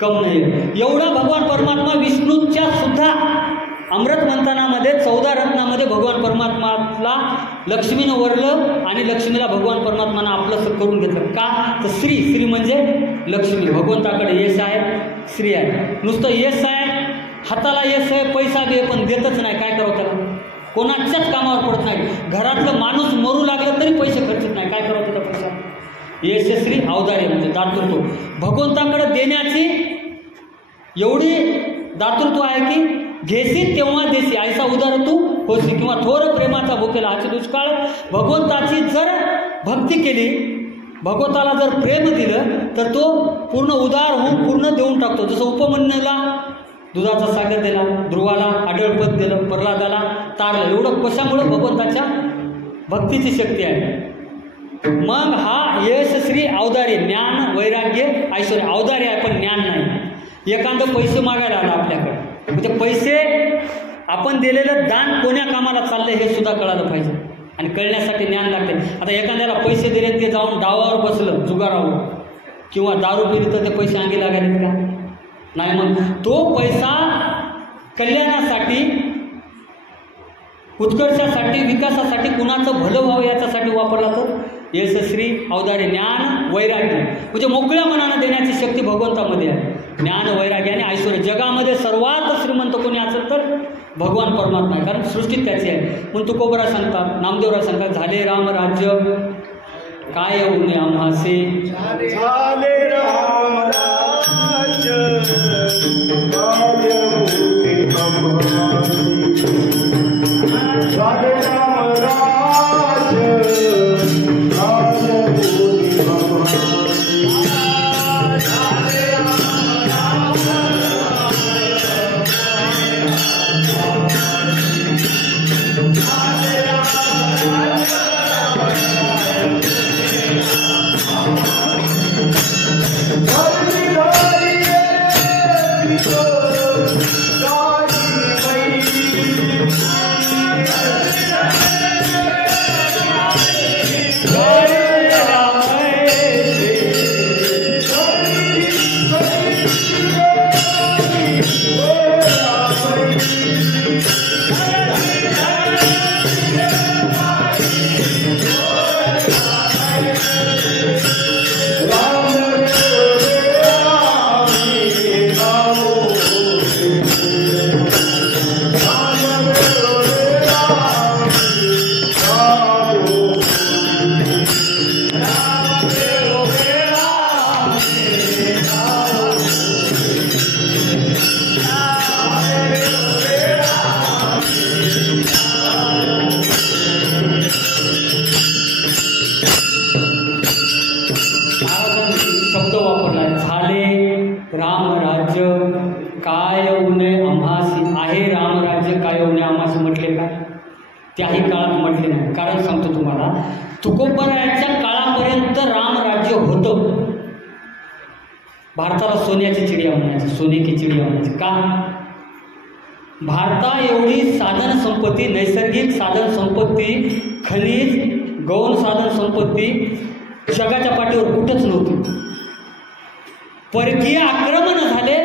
कम नाही. एवढा भगवान परमात्मा विष्णूच्या सुद्धा अमृत मंथनामध्ये 14 रत्नामध्ये भगवान परमात्माला लक्ष्मीनं वरलं आणि लक्ष्मीला भगवान परमात्मानं आपलं करून घेतलं. का तर श्री म्हणजे लक्ष्मी. भगवंताकडे यश आहे, श्री आहे. नुसतं यश आहे, हाताला यश आहे, पैसा बी पण देतच नाही. काय करावं त्याला? कोणाच्याच कामावर पडत नाही. घरातलं माणूस मरू लागलं तरी पैसे खर्चत नाही. काय करावं त्याचा पैसा? यशश्री औदार्य म्हणजे दातृत्व. भगवंताकडे देण्याची एवढी दातृत्व आहे की घेसी तेव्हा देसी ऐसा उदार तू होसी, किंवा थोर प्रेमाचा भोकेला हाची दुष्काळ. भगवंताची जर भक्ती केली, भगवंताला जर प्रेम दिलं तर तो पूर्ण उदार होऊन पूर्ण देऊन टाकतो. जसं उपमन्यूला दुधाचा सागर दिला, ध्रुवाला आढळपद दिलं, प्रल्हादाला तारलं. एवढं कशामुळं? भगवंताच्या भक्तीची शक्ती आहे. मग हा यश श्री औदार्य ज्ञान वैराग्य ऐश्वर्य. औदार्य आहे पण ज्ञान नाही. एखादं पैसे मागायला आला आपल्याकडे, म्हणजे पैसे आपण दिलेलं दान कोण्या कामाला चाललंय हे सुद्धा कळालं पाहिजे आणि कळण्यासाठी ज्ञान लागते. आता एखाद्याला पैसे दिले ते जाऊन डावावर बसलं जुगारावर किंवा दारू पिली तर ते पैसे अंगी लागायलेत का? नाही. मग तो पैसा कल्याणासाठी, उत्कर्षासाठी, विकासासाठी, कुणाचं भलं व्हावं याच्यासाठी वापरला तर यशस्वी अवधारे ज्ञान वैराग्य म्हणजे मोकळ्या मनानं देण्याची शक्ती भगवंतामध्ये आहे. ज्ञान वैराग्य आणि ऐश्वर्य. जगामध्ये सर्वात श्रीमंत कोणी असेल तर भगवान परमात्मा आहे, कारण सृष्टी त्याची आहे. म्हणून तुकोबरा सांगतात, नामदेवराव सांगतात, झाले राम राज्य काय उने आम्हासे, झाले राम राज्य झाले राम राज्य त्याही काळात म्हटले नाही. कारण सांगतो तुम्हाला, तुकोबरायांच्या काळापर्यंत रामराज्य होतं. भारताला सोन्याची चिडिया म्हणायची, सोने की चिडिया म्हणायची. का? भारता एवढी साधन संपत्ती, नैसर्गिक साधन संपत्ती, खनिज, गौण साधन संपत्ती जगाच्या पाठीवर कुठंच नव्हती. परकीय आक्रमण झाले,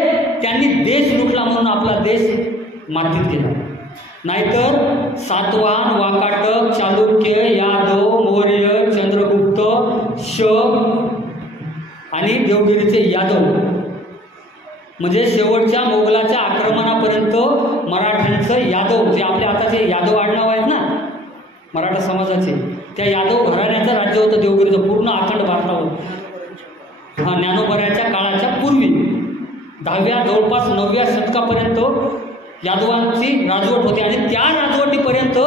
त्यांनी देश लुटला म्हणून आपला देश मातीत गेला. नाहीतर सातवाहन, वाकाटक, चालुक्य, यादव, मौर्य, चंद्रगुप्त, आणि देवगिरीचे यादव म्हणजे शेवटच्या मोगलाच्या आक्रमणापर्यंत मराठ्यांचं यादव, जे आपल्या आताचे यादव आडनाव आहेत ना मराठा समाजाचे, त्या यादव घराण्याचं राज्य होतं देवगिरीचं, पूर्ण अखंड भारतावर. हा, ज्ञानोबराच्या काळाच्या पूर्वी 10व्या जवळपास 9व्या शतकापर्यंत यादवांची राजवट होती. आणि त्या राजवटीपर्यंत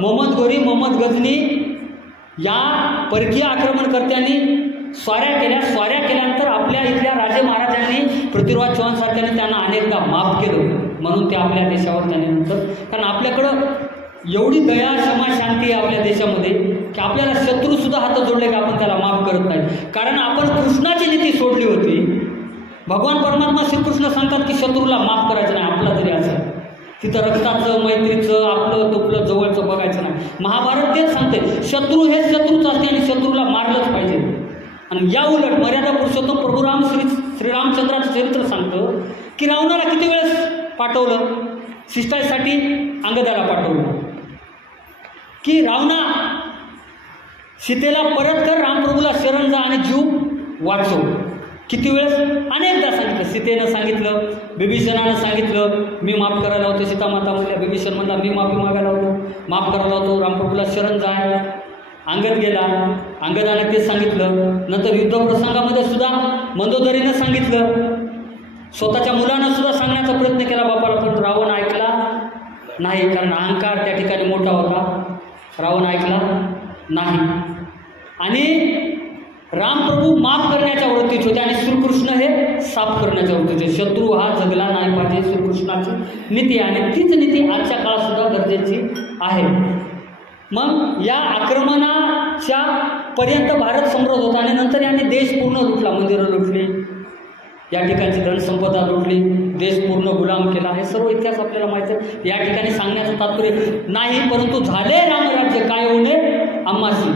मोहम्मद घोरी, मोहम्मद गजनी या परकीय आक्रमणकर्त्यांनी स्वाऱ्या केल्या. स्वाऱ्या केल्यानंतर आपल्या इथल्या राजे महाराजांनी, पृथ्वीराज चव्हाण सारख्याने त्यांना अनेकदा माफ केलं. म्हणून ते आपल्या देशावर त्याने नंतर, कारण आपल्याकडं एवढी दया, क्षमा, शांती आहे आपल्या देशामध्ये की आपल्याला शत्रूसुद्धा हात जोडले की आपण त्याला माफ करत नाही. कारण आपण कृष्णाची नीती सोडली होती. भगवान परमात्मा श्रीकृष्ण सांगतात की शत्रूला माफ करायचं नाही. आपला तरी असं तिथं रक्ताचं, मैत्रीचं, आपलं तुपलं जवळचं बघायचं नाही. महाभारत तेच सांगते, शत्रू हे शत्रूच असते आणि शत्रूला मारलंच पाहिजे. आणि या उलट मर्यादा पुरुषोत्तम प्रभू श्रीरामचंद्राचं चरित्र सांगतं की रावणाला किती वेळेस पाठवलं, शिष्टाईसाठी अंगदाला पाठवलं की रावणा सीतेला परत कर, रामप्रभूला शरण जा आणि जीव वाचव. किती वेळेस? अनेकदा सांगितलं. सीतेनं सांगितलं, बिभीषणानं सांगितलं मी माफ करायला होतो. सीतामाता म्हणल्या, बिभीषण म्हणला मी माफी मागायला होतो, माफ करायला होतो, रामप्रभूला शरण जाय. अंगद गेला, अंगदाने तेच सांगितलं. नंतर युद्धप्रसंगामध्ये सुद्धा मंदोदरीनं सांगितलं, स्वतःच्या मुलांना सुद्धा सांगण्याचा प्रयत्न केला बापाला, पण रावण ऐकला नाही. कारण अहंकार त्या ठिकाणी मोठा होता. रावण ऐकला नाही. आणि रामप्रभू माफ करण्याच्या वृत्तीचे होते आणि श्रीकृष्ण हे साफ करण्याच्या वृत्तीचे. शत्रू हा जगला नाही पाहिजे, श्रीकृष्णाची नीती आहे आणि तीच नीती आजच्या काळात सुद्धा गरजेची आहे. मग या आक्रमणाच्या पर्यंत भारत समृद्ध होता आणि नंतर यांनी देश पूर्ण लुटला. मंदिरं लुटली, या ठिकाणची धनसंपदा लुटली, देश पूर्ण गुलाम केला. हे सर्व इतिहास आपल्याला माहिती आहे. या ठिकाणी सांगण्याचं तात्पर्य नाही, परंतु झाले रामराज्य काय होणे आम्हासी,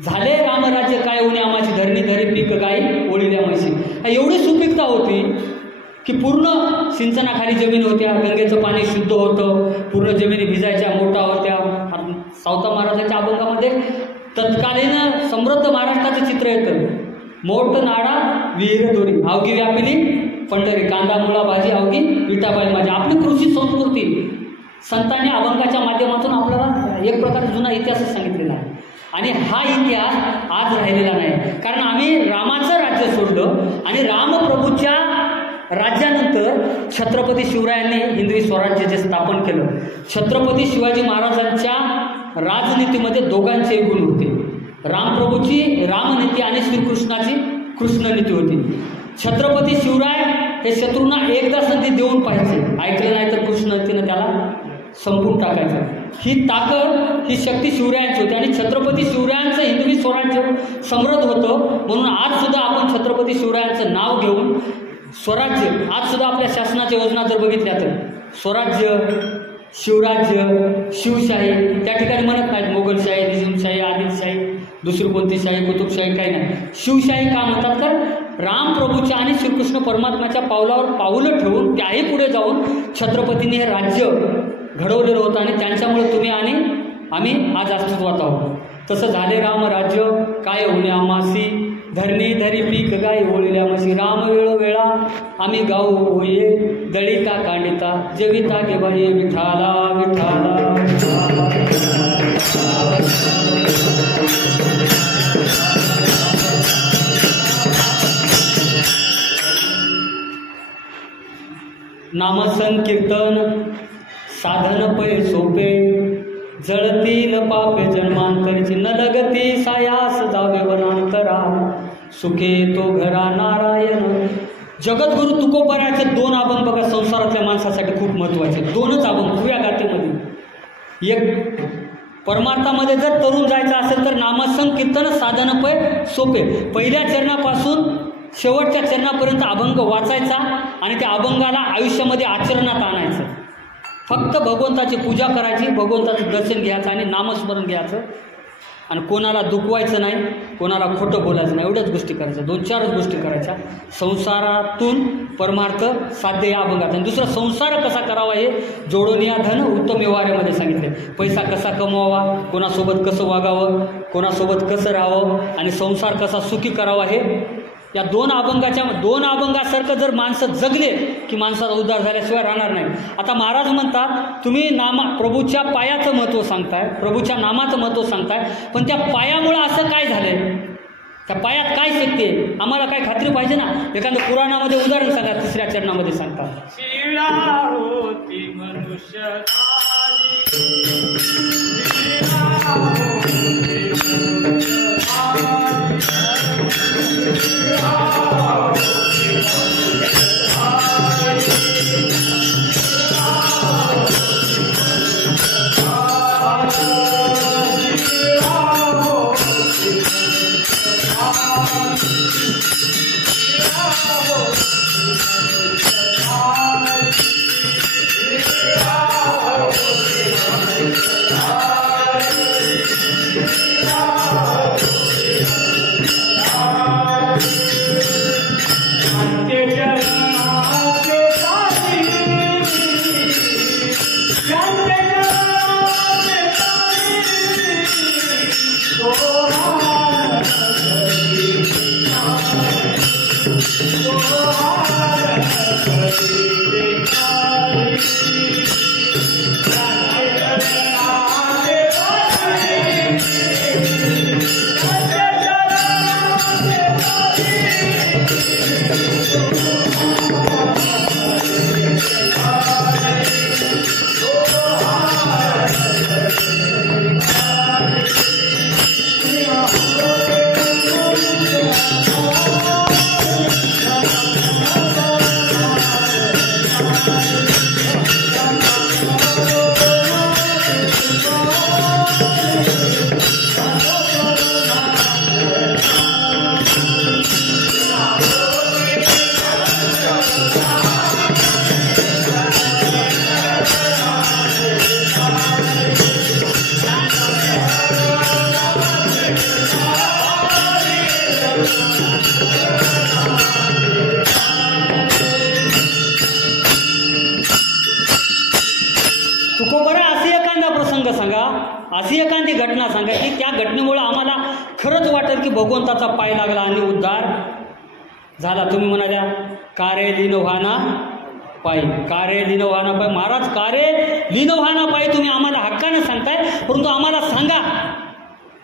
झाले रामराज्य काय होणे आम्हाची, धरणी धरी पीक गाई ओळील्या म्हशी. एवढी सुपीकता होती की पूर्ण सिंचनाखाली जमीन होत्या, गंगेचं पाणी शुद्ध होतं, पूर्ण जमिनी भिजायच्या, मोठा होत्या. सावता महाराजांच्या अभंगामध्ये तत्कालीन समृद्ध महाराष्ट्राचं चित्र येतं. मोठ नाडा विहीर दोरी, अवघी व्यापिली पंढरी, कांदा मुळा भाजी अवघी विटाबाई माझी. आपली कृषी संस्कृती संतांनी अभंगाच्या माध्यमातून आपल्याला एक प्रकारे जुना इतिहास सांगितलेला आहे. आणि हा इतिहास आज राहिलेला नाही, कारण आम्ही रामाचं राज्य सोडलं आणि रामप्रभूच्या राज्यानंतर छत्रपती शिवरायांनी हिंदवी स्वराज्य जे स्थापन केलं. छत्रपती शिवाजी महाराजांच्या राजनीतीमध्ये दोघांचे गुण होते. रामप्रभूची रामनीती आणि श्रीकृष्णाची कृष्णनीती होती. छत्रपती शिवराय हे शत्रूंना एकदा संधी देऊन पाहिजे, ऐकलं नाही तर कृष्णनीतीनं त्याला संपून टाकायचं. ही ताकद, ही शक्ती शिवरायांची होती आणि छत्रपती शिवरायांचं हिंदवी स्वराज्य समृद्ध होतं. म्हणून आज सुद्धा आपण छत्रपती शिवरायांचं नाव घेऊन स्वराज्य, आज सुद्धा आपल्या शासनाच्या योजना जर बघितल्या तर स्वराज्य, शिवराज्य, शिवशाही, त्या ठिकाणी म्हणत नाहीत मोगलशाही, निजामशाही, आदिलशाही, दुसरी कोणती शाही, कुतुबशाही, काही नाही. शिवशाही का म्हणतात तर रामप्रभूच्या आणि श्रीकृष्ण परमात्म्याच्या पावलावर पाऊलं ठेवून त्याही पुढे जाऊन छत्रपतींनी हे राज्य घडवलेलं होतं आणि त्यांच्यामुळे तुम्ही आणि आम्ही आज अस्तित्वात आहोत. तसं झाले राम राज्य काय होणे आम्हासी, धरणी धरी पीक गाई ओळील्या म्हशी. राम वेळोवेळा आम्ही गाऊ होये, दळिता कांडिता जेविता गे बाई विठाला विठाला. नामसंकीर्तन साधन पै सोपे, जळतील पापे जन्मांतरची, न लगती सायास जावे वनांतरा, सुखे तो घरा नारायण. जगद्गुरु तुकोबाराचे 2 अभंग बघा संसारातल्या माणसासाठी खूप महत्त्वाचे. 2च अभंग खुव्या गाथेमध्ये. एक परमार्थामध्ये जर तरुण जायचं असेल तर नामसंकीर्तन साधन पै सोपे, पहिल्या चरणापासून शेवटच्या चरणापर्यंत अभंग वाचायचा आणि त्या अभंगाला आयुष्यामध्ये आचरणात आणायचं. फक्त भगवंताची पूजा करायची, भगवंताचं दर्शन घ्यायचं आणि नामस्मरण घ्यायचं आणि कोणाला दुखवायचं नाही, कोणाला खोटं बोलायचं नाही. एवढ्याच गोष्टी करायच्या, 2-4च गोष्टी करायच्या. संसारातून परमार्थ साध्य या अभंगात. आणि दुसरा संसार कसा करावा हे जोडून या धन उत्तम व्यवहारामध्ये सांगितले. पैसा कसा कमवावा, कोणासोबत कसं वागावं, कोणासोबत कसं राहावं आणि संसार कसा सुखी करावा हे या 2 अभंगासारखं जर माणसं जगले की माणसाचा उद्धार झाल्याशिवाय राहणार नाही. आता महाराज म्हणतात तुम्ही प्रभूच्या पायाचं महत्त्व सांगताय, प्रभूच्या नामाचं महत्त्व सांगताय, पण त्या पायामुळं असं काय झालंय, त्या पायात काय शक्ती आहे, आम्हाला काय खात्री पाहिजे ना. एखादं पुराणामध्ये उदाहरण सांगा, 3ऱ्या चरणामध्ये सांगतात. अशी एखादी घटना सांगा की त्या घटनेमुळे आम्हाला खरंच वाटेल की भगवंताचा पाय लागला आणि उद्धार झाला. तुम्ही म्हणाल्या कारे लीन व्हाना पायी, कारे लीन व्हाना पायी. महाराज कारे लीन व्हाना पायी तुम्ही आम्हाला हक्काने सांगताय, परंतु आम्हाला सांगा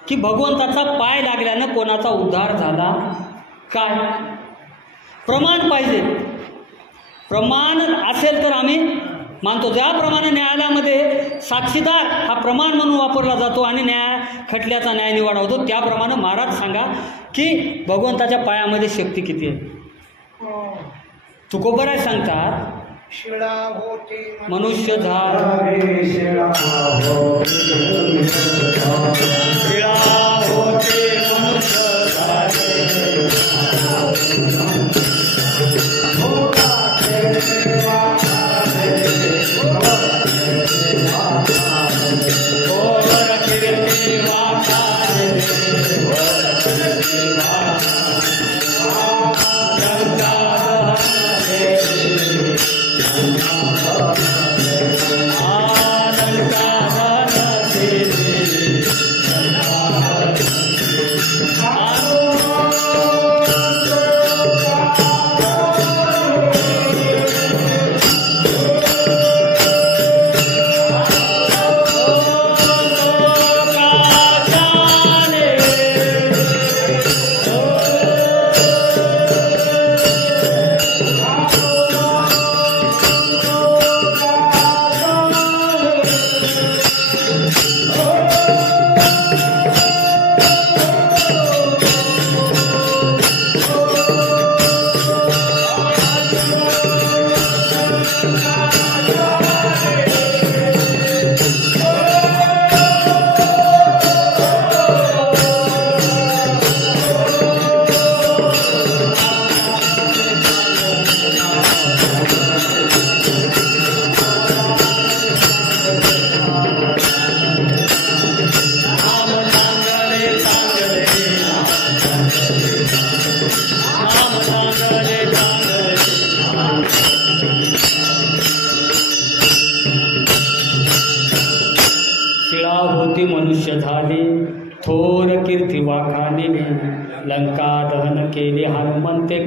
की भगवंताचा पाय लागल्यानं कोणाचा उद्धार झाला काय? प्रमाण पाहिजे. प्रमाण असेल तर आम्ही मानतो. ज्याप्रमाणे न्यायालयामध्ये साक्षीदार हा प्रमाण म्हणून वापरला जातो आणि खटल्याचा न्याय निवाडा होतो, त्याप्रमाणे महाराज सांगा की भगवंताच्या पायामध्ये शक्ती किती आहे. तुकोबराय सांगतात मनुष्य झाले शिळा होते मनुष्य झाले. मनुष्य झाले थोर कीर्ती वाखाणिले. लंका दहन केले हनुमंते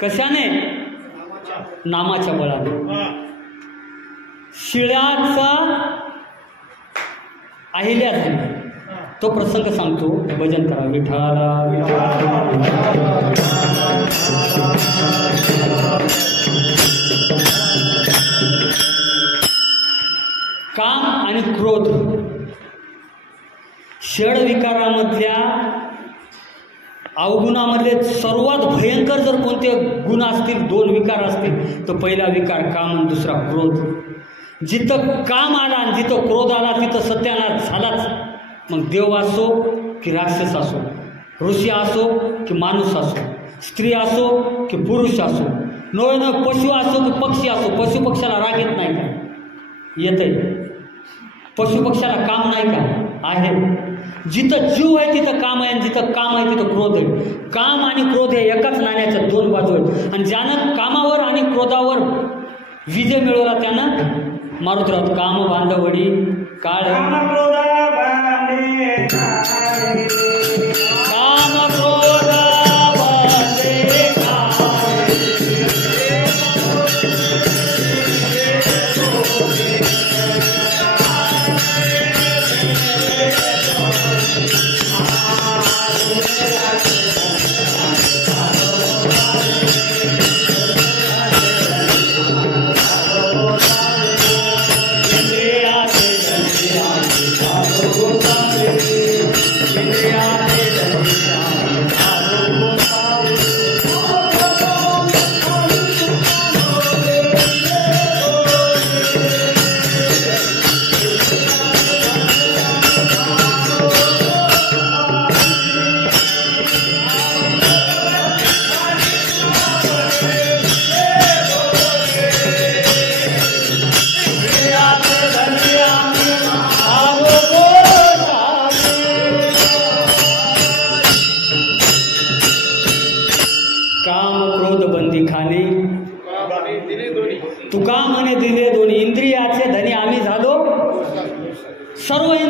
कशाने? नामाच्या बळाने. शिळ्याचा अहिल्या झाली. तो प्रसंग सांगतो. भजन करा विठाला. काम आणि क्रोध, षडविकारामधल्या अवगुणामधले सर्वात भयंकर जर कोणते गुण असतील, दोन विकार असतील, तर पहिला विकार काम आणि दुसरा क्रोध. जिथं काम आला आणि जिथं क्रोध आला तिथं सत्यानाश झालाच. मग देव असो की राक्षस असो, ऋषी असो की माणूस असो, स्त्री असो की पुरुष असो, न पशु असो की पक्षी असो. पशु पक्षाला राग येत नाही का? येतंय. पशु पक्षाला काम नाही का? आहे. जिथं जीव आहे तिथं काम आहे आणि जिथं काम आहे तिथं क्रोध आहे. काम आणि क्रोध हे एकाच नाण्याच्या दोन बाजू आहेत. आणि ज्यानं कामावर आणि क्रोधावर विजय मिळवला त्यानं मारुतराव काम बांधवडी काळ इंद्रिया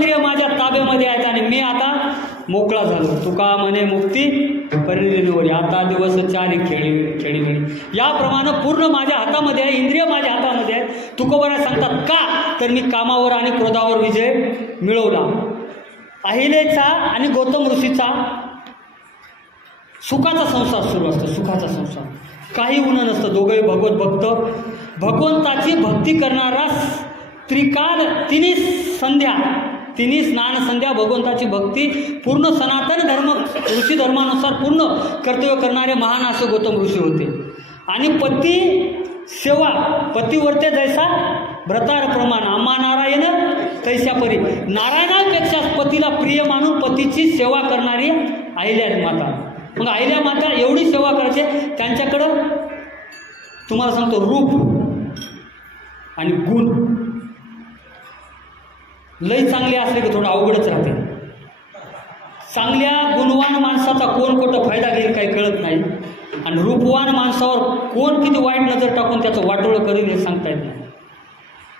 इंद्रिय माझ्या ताब्यामध्ये आहेत आणि मी आता मोकळा झालो. तुका म्हणे मुक्ती परिनिवडी, आता दिवस चारी खेळी. याप्रमाणे पूर्ण माझ्या हातामध्ये आहे, इंद्रिय माझ्या हातामध्ये आहे. तुकोबरा सांगतात का, तर मी कामावर आणि क्रोधावर विजय मिळवला. अहिलेचा आणि गौतम ऋषीचा सुखाचा संसार सुरू असतो, सुखाचा संसार, काही उणं नसतं. दोघंही भगवत भक्त, भगवंताची भक्ती करणारा त्रिकाल, तिन्ही स्नान संध्या भगवंताची भक्ती पूर्ण सनातन धर्म ऋषी धर्मानुसार पूर्ण कर्तव्य करणारे महान असे गौतम ऋषी होते. आणि पती सेवा, पतिवर्ते जैसा भ्रतार प्रमाण, आम्हा नारायण तैसा परी. नारायणापेक्षा पतीला प्रिय मानून पतीची सेवा करणारी अहिल्या माता. मग अहिल्या माता एवढी सेवा करायचे, त्यांच्याकडं तुम्हाला सांगतो रूप आणि गुण लई चांगले असले की थोडं अवघडच राहते. चांगल्या गुणवान माणसाचा कोण कुठं फायदा घेईल काही कळत नाही, आणि रूपवान माणसावर कोण किती वाईट नजर टाकून त्याचं वाटोळं करेल हे सांगता येत नाही.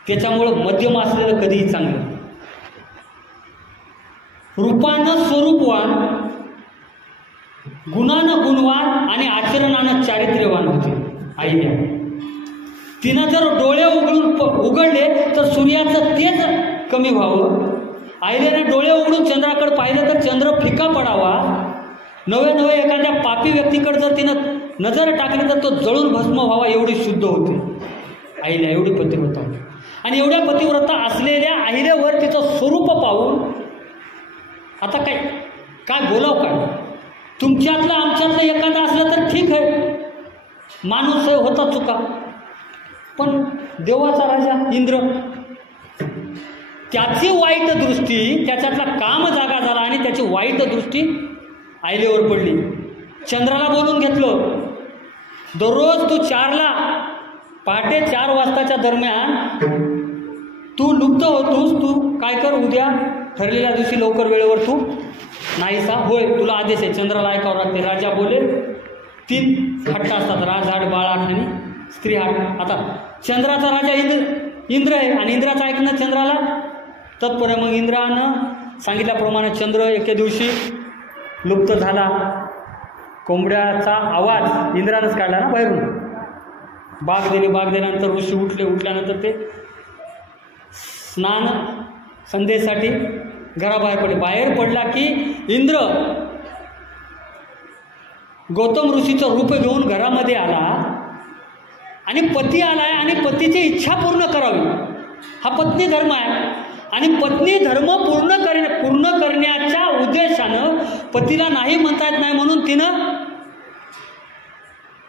त्याच्यामुळं मध्यम असलेलं कधीही चांगलं. रूपानं स्वरूपवान, गुणानं गुणवान आणि आचरणानं चारित्र्यवान होते अहिल्या. तिनं जर डोळे उघडले तर सूर्याचं तेज कमी व्हावं. अहिल्याने डोळे उघडून चंद्राकडे पाहिलं तर चंद्र फिका पडावा. नवे एखाद्या पापी व्यक्तीकडे जर तिनं नजर टाकली तर तो जळून भस्म व्हावा, एवढी शुद्ध होते अहिल्या, एवढी पतिव्रता होती. आणि एवढ्या पतिव्रता असलेल्या अहिल्यावर तिचं स्वरूप पाहून आता काय बोलाव काय. तुमच्यातलं आमच्यातलं एखादं असलं तर ठीक आहे, माणूस होता चुका, पण देवाचा राजा इंद्र, त्याची वाईट दृष्टी, त्याच्यातला काम जागा झाला आणि त्याची वाईट दृष्टी अहिल्यावर पडली. चंद्राला बोलून घेतलं, दररोज तू 4ला, पहाटे 4 वाजताच्या दरम्यान तू लुप्त होतोस, तू काय कर, उद्या ठरलेल्या दिवशी लवकर वेळेवर तू नाहीसा होय, तुला आदेश आहे. चंद्राला ऐकावं लागते. राजा बोले 3 हट्ट असतात, राजहाट, बाळाट आणि स्त्रीहाट. आता चंद्राचा राजा इंद्र आहे आणि इंद्राचं ऐकणं चंद्राला तत्पर आहे. मग इंद्रानं सांगितल्याप्रमाणे चंद्र एके दिवशी लुप्त झाला. कोंबड्याचा आवाज इंद्रानंच काढला ना बाहेरून. बाग दिल्यानंतर ऋषी उठल्यानंतर ते स्नान संध्येसाठी घराबाहेर पडले. बाहेर पडला की इंद्र गौतम ऋषीचं रूप घेऊन घरामध्ये आला आणि पती आलाय आणि पतीची इच्छा पूर्ण करावी, हा पत्नी धर्म आहे. आणि पत्नी धर्म पूर्ण करण्याच्या उद्देशानं पतीला नाही म्हणता येत नाही म्हणून तिनं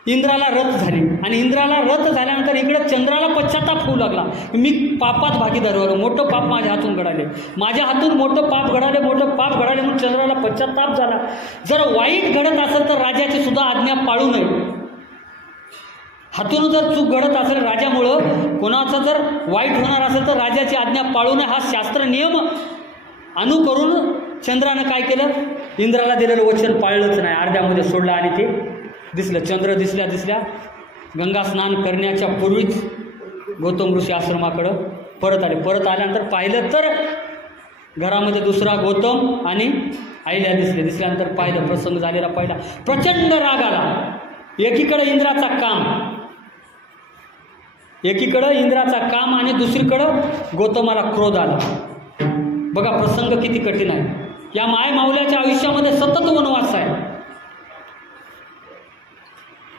इंद्राला रथ झाली. आणि इंद्राला रथ झाल्यानंतर इकडे चंद्राला पश्चाताप होऊ लागला, मी पापात भागीदार झालो, मोठं पाप माझ्या हातून घडाले, मोठं पाप घडाले म्हणून चंद्राला पश्चाताप झाला. जर वाईट घडत असेल तर राजाची सुद्धा आज्ञा पाळू नये. हातून जर चूक घडत असेल राजामुळं, कोणाचं जर वाईट होणार असेल तर राजाची आज्ञा पाळू नये, हा शास्त्र नियम अनुकरून चंद्रानं काय केलं, इंद्राला दिलेलं वचन पाळलंच नाही, अर्ध्यामध्ये सोडलं. आणि ते दिसलं, चंद्र दिसल्या गंगा स्नान करण्याच्या पूर्वीच गौतम ऋषी आश्रमाकडं परत आल्यानंतर पाहिलं तर घरामध्ये दुसरा गौतम आणि अहिल्या दिसल्यानंतर पाहिलं, प्रसंग झालेला पाहिला, प्रचंड राग आला. एकीकडे इंद्राचा काम आणि दुसरीकडं गौतमाला क्रोध आला. बघा प्रसंग किती कठीण आहे. या माय माऊल्याच्या आयुष्यामध्ये सतत वनवास आहे.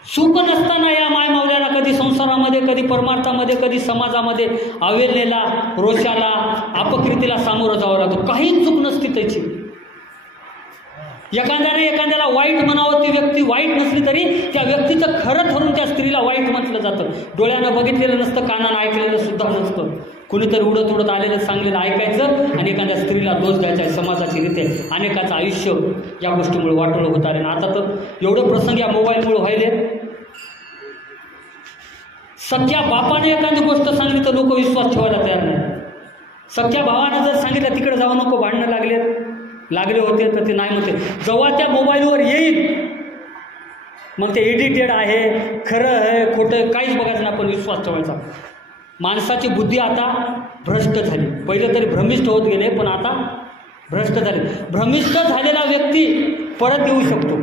सुख नसताना या माय माऊल्याला कधी संसारामध्ये, कधी परमार्थामध्ये, कधी समाजामध्ये अवेलेला, रोषाला, अपकृतीला सामोरं जावं लागतं. काहीच चूक नसती त्याची. एखाद्याला वाईट म्हणावं, ती व्यक्ती वाईट नसली तरी त्या व्यक्तीचं खरं ठरून त्या स्त्रीला वाईट म्हटलं जातं. डोळ्यानं बघितलेलं नसतं, कानानं ऐकलेलं सुद्धा नसतं. कुणीतरी उडत आलेलं सांगलेलं ऐकायचं आणि एखाद्या स्त्रीला दोष द्यायचा. समाजाची रीते अनेकाचं आयुष्य या गोष्टीमुळे वाटोळं होत आले. आता तर एवढे प्रसंग या मोबाईलमुळे व्हायले. सख्या बापाने एखादी गोष्ट सांगली तर लोक विश्वास ठेवायला तयार नाही. सख्या भावानं जर सांगितलं तिकडे जाऊ नको, भांडणं लागले होते तर ते नाही म्हणते. जेव्हा त्या मोबाईलवर येईल मग ते एडिटेड आहे, खरं आहे, खोटं, काहीच बघायचं नाही, आपण विश्वास ठेवायचा. माणसाची बुद्धी आता भ्रष्ट झाली. पहिलं तरी भ्रमिष्ट होत गेले, पण आता भ्रष्ट झाले. भ्रमिष्ट झालेला व्यक्ती परत येऊ शकतो,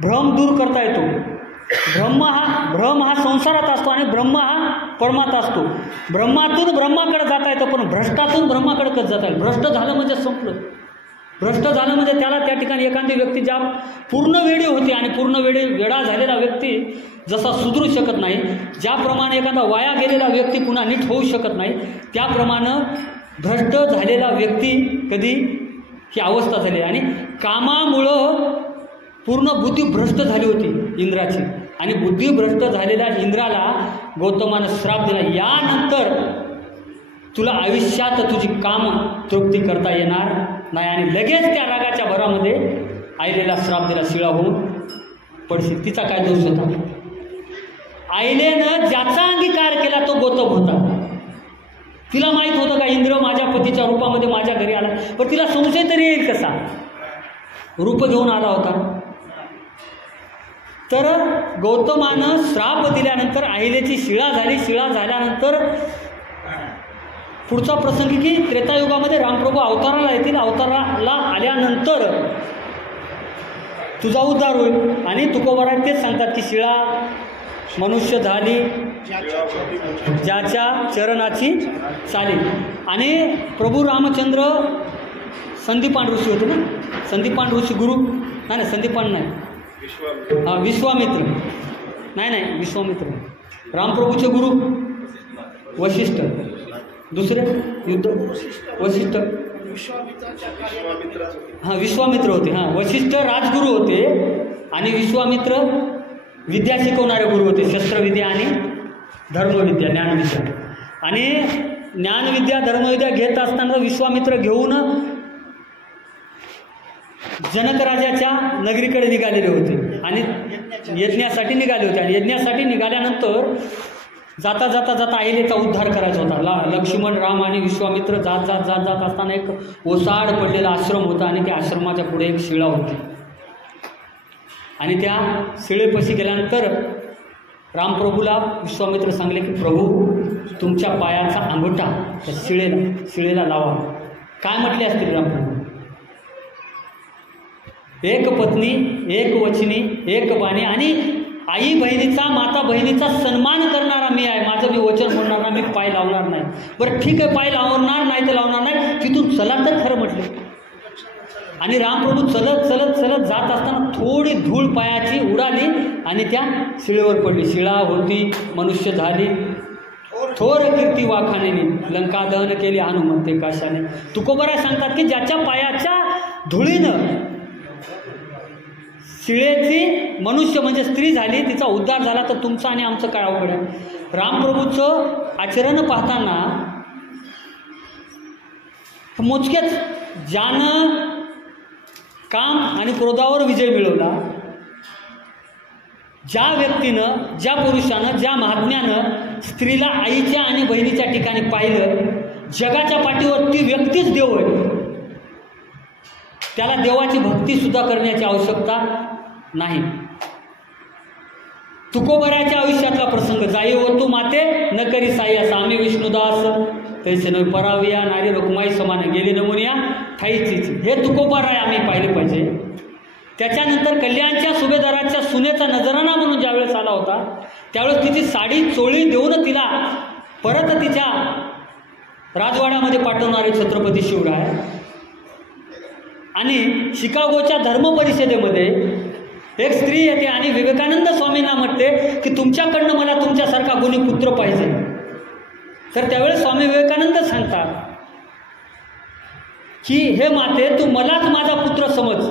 भ्रम दूर करता येतो. भ्रम हा संसारात असतो आणि ब्रह्म हा परमात्मा असतो. ब्रह्मातून ब्रह्माकडे जाता येतं, पण भ्रष्टातून ब्रह्माकडे कसं जाता येईल? भ्रष्ट झालं म्हणजे संपलं. भ्रष्ट झालं म्हणजे त्याला त्या ठिकाणी एखादी व्यक्ती ज्या पूर्ण वेळी होती आणि पूर्ण वेळा झालेला व्यक्ती जसा सुधरू शकत नाही, ज्याप्रमाणे एखादा वाया गेलेला व्यक्ती पुन्हा नीट होऊ शकत नाही, त्याप्रमाणे भ्रष्ट झालेला व्यक्ती कधी ही अवस्था झाली. आणि कामामुळं पूर्ण बुद्धी भ्रष्ट झाली होती इंद्राची, आणि बुद्धी भ्रष्ट झालेल्या इंद्राला गौतमानं श्राप दिला, यानंतर तुला आयुष्यात तुझी काम तृप्ती करता येणार नाही. आणि लगेच त्या रागाच्या भरामध्ये आईलेला श्राप दिला, शिळा होऊन पडशील. तिचा काय दोष होता? आईलेनं ज्याचा अंगीकार केला तो गौतम होता. तिला माहीत होतं का इंद्र माझ्या पतीच्या रूपामध्ये माझ्या घरी आला, पण तिला संशय तरी येईल कसा? रूप घेऊन आला होता. तर गौतमानं श्राप दिल्यानंतर अहिलेची शिळा झाली. शिळा झाल्यानंतर पुढचा प्रसंग की त्रेतायुगामध्ये रामप्रभू अवताराला येतील. अवताराला आल्यानंतर तुझा उद्धार होईल. आणि तुकोबारा तेच सांगतात की शिळा मनुष्य झाली ज्याच्या चरणाची चाली. आणि प्रभू रामचंद्र संदीपान ऋषी होते ना, संदीपान ऋषी गुरु नाही, संदीपान नाही, विश्वामित्र नाही, विश्वामित्र. रामप्रभूचे गुरु वशिष्ठ, दुसरे युद्ध वशिष्ठ, विश्वामित्र होते. वशिष्ठ राजगुरू होते आणि विश्वामित्र विद्या शिकवणारे गुरु होते, शस्त्रविद्या आणि धर्मविद्या, ज्ञानविद्या. आणि ज्ञानविद्या धर्मविद्या घेत असताना विश्वामित्र घेऊन जनकराजाच्या नगरीकडे निघालेले होते आणि यज्ञासाठी निघाले होते. आणि यज्ञासाठी निघाल्यानंतर जाता जाता जाता अहिलेचा उद्धार करायचा होता. लक्ष्मण, राम आणि विश्वामित्र जात असताना एक ओसाड पडलेला आश्रम होता आणि त्या आश्रमाच्या पुढे एक शिळा होती. आणि त्या शिळेपाशी गेल्यानंतर रामप्रभूला विश्वामित्र सांगले की प्रभू तुमच्या पायाचा अंगठा त्या शिळेला लावा. काय म्हटले असतील रामप्रभू? एक पत्नी, एक वचनी, एक बाणी आणि आई बहिणीचा, माता बहिणीचा सन्मान करणारा मी आहे. माझं मी वचन बोलणार नाही, मी पाय लावणार नाही. बरं ठीक आहे, पाय लावणार नाही तर लावणार नाही, तिथून चला तर खरं म्हटले. आणि रामप्रभू चलत चलत चलत जात असताना थोडी धूळ पायाची उडाली आणि त्या शिळेवर पडली. शिळा होती, मनुष्य झाली, थोर कीर्ती वाखानेने, लंका दहन केली हनुमंते काशाने. तुकोबारा सांगतात की ज्याच्या पायाच्या धुळीनं शिळेची मनुष्य म्हणजे स्त्री झाली, तिचा उद्धार झाला, तर तुमचं आणि आमचं काय अवघड आहे? रामप्रभूचं आचरण पाहताना मोजकेच ज्यानं काम आणि क्रोधावर विजय मिळवला, ज्या व्यक्तीनं, ज्या पुरुषानं, ज्या महात्म्यानं स्त्रीला आईच्या आणि बहिणीच्या ठिकाणी पाहिलं, जगाच्या पाठीवर ती व्यक्तीच देव आहे. त्याला देवाची भक्ती सुद्धा करण्याची आवश्यकता नाही. तुकोबऱ्याच्या आयुष्यातला प्रसंग, जाई हो तू माते न करी साई असा आम्ही विष्णुदास तैसे न पराविया नारी रुक्माई समान गेली नमुनिया ठाईची. हे तुकोबाराय आम्ही पाहिले पाहिजे. त्याच्यानंतर कल्याणच्या सुभेदाराच्या सुनेचा नजराणा म्हणून ज्यावेळेस आला होता, त्यावेळेस तिची साडी चोळी देऊन तिला परत तिच्या राजवाड्यामध्ये पाठवणारे छत्रपती शिवराय. आणि शिकागोच्या धर्म परिषदेमध्ये एक स्त्री येते आणि विवेकानंद स्वामींना म्हणते की तुमच्याकडनं मला तुमच्यासारखा गुणी पुत्र पाहिजे. तर त्यावेळेस स्वामी विवेकानंद सांगतात की हे माते, तू मलाच माझा पुत्र समज,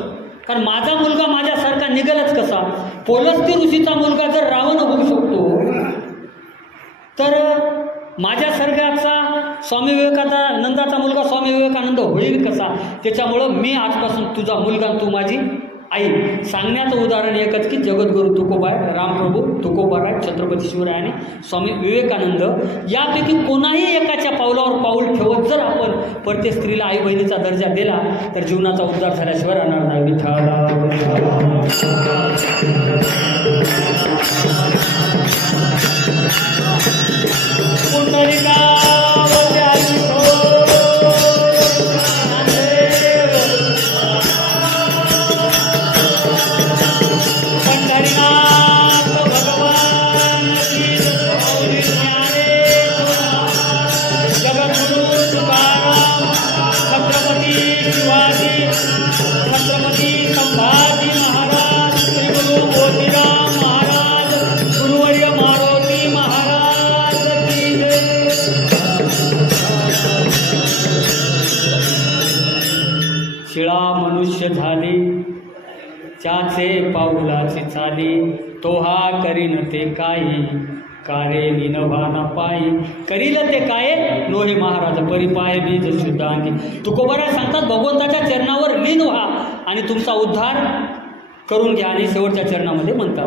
कारण माझा मुलगा माझ्यासारखा निघलच कसा? पोलस्ती ऋषीचा मुलगा जर रावण होऊ शकतो, तर माझ्यासारख्याचा स्वामी विवेकानंदाचा मुलगा स्वामी विवेकानंद होईल कसा? त्याच्यामुळं मी आजपासून तुझा मुलगा, तू माझी आई. सांगण्याचं उदाहरण एकच की जगद्गुरू तुकोबाय, रामप्रभू, तुकोबाराय, छत्रपती शिवराय आणि स्वामी विवेकानंद यापैकी कोणाही एकाच्या पावलावर पाऊल ठेवत जर आपण परते स्त्रीला आई बहिणीचा दर्जा दिला तर जीवनाचा उद्धार झाल्याशिवाय राहणार नाही. विठ्ठला त्याचे पाऊलाची चाली तोहा करीन ते काही कारे विनवाना पायी करील ते काय लोहे महाराज परिपाय बीज शुद्धांगी. तुकोबारा सांगतात भगवंताच्या चरणावर लीन व्हा आणि तुमचा उद्धार करून घ्या. आणि शेवटच्या चरणामध्ये म्हणतात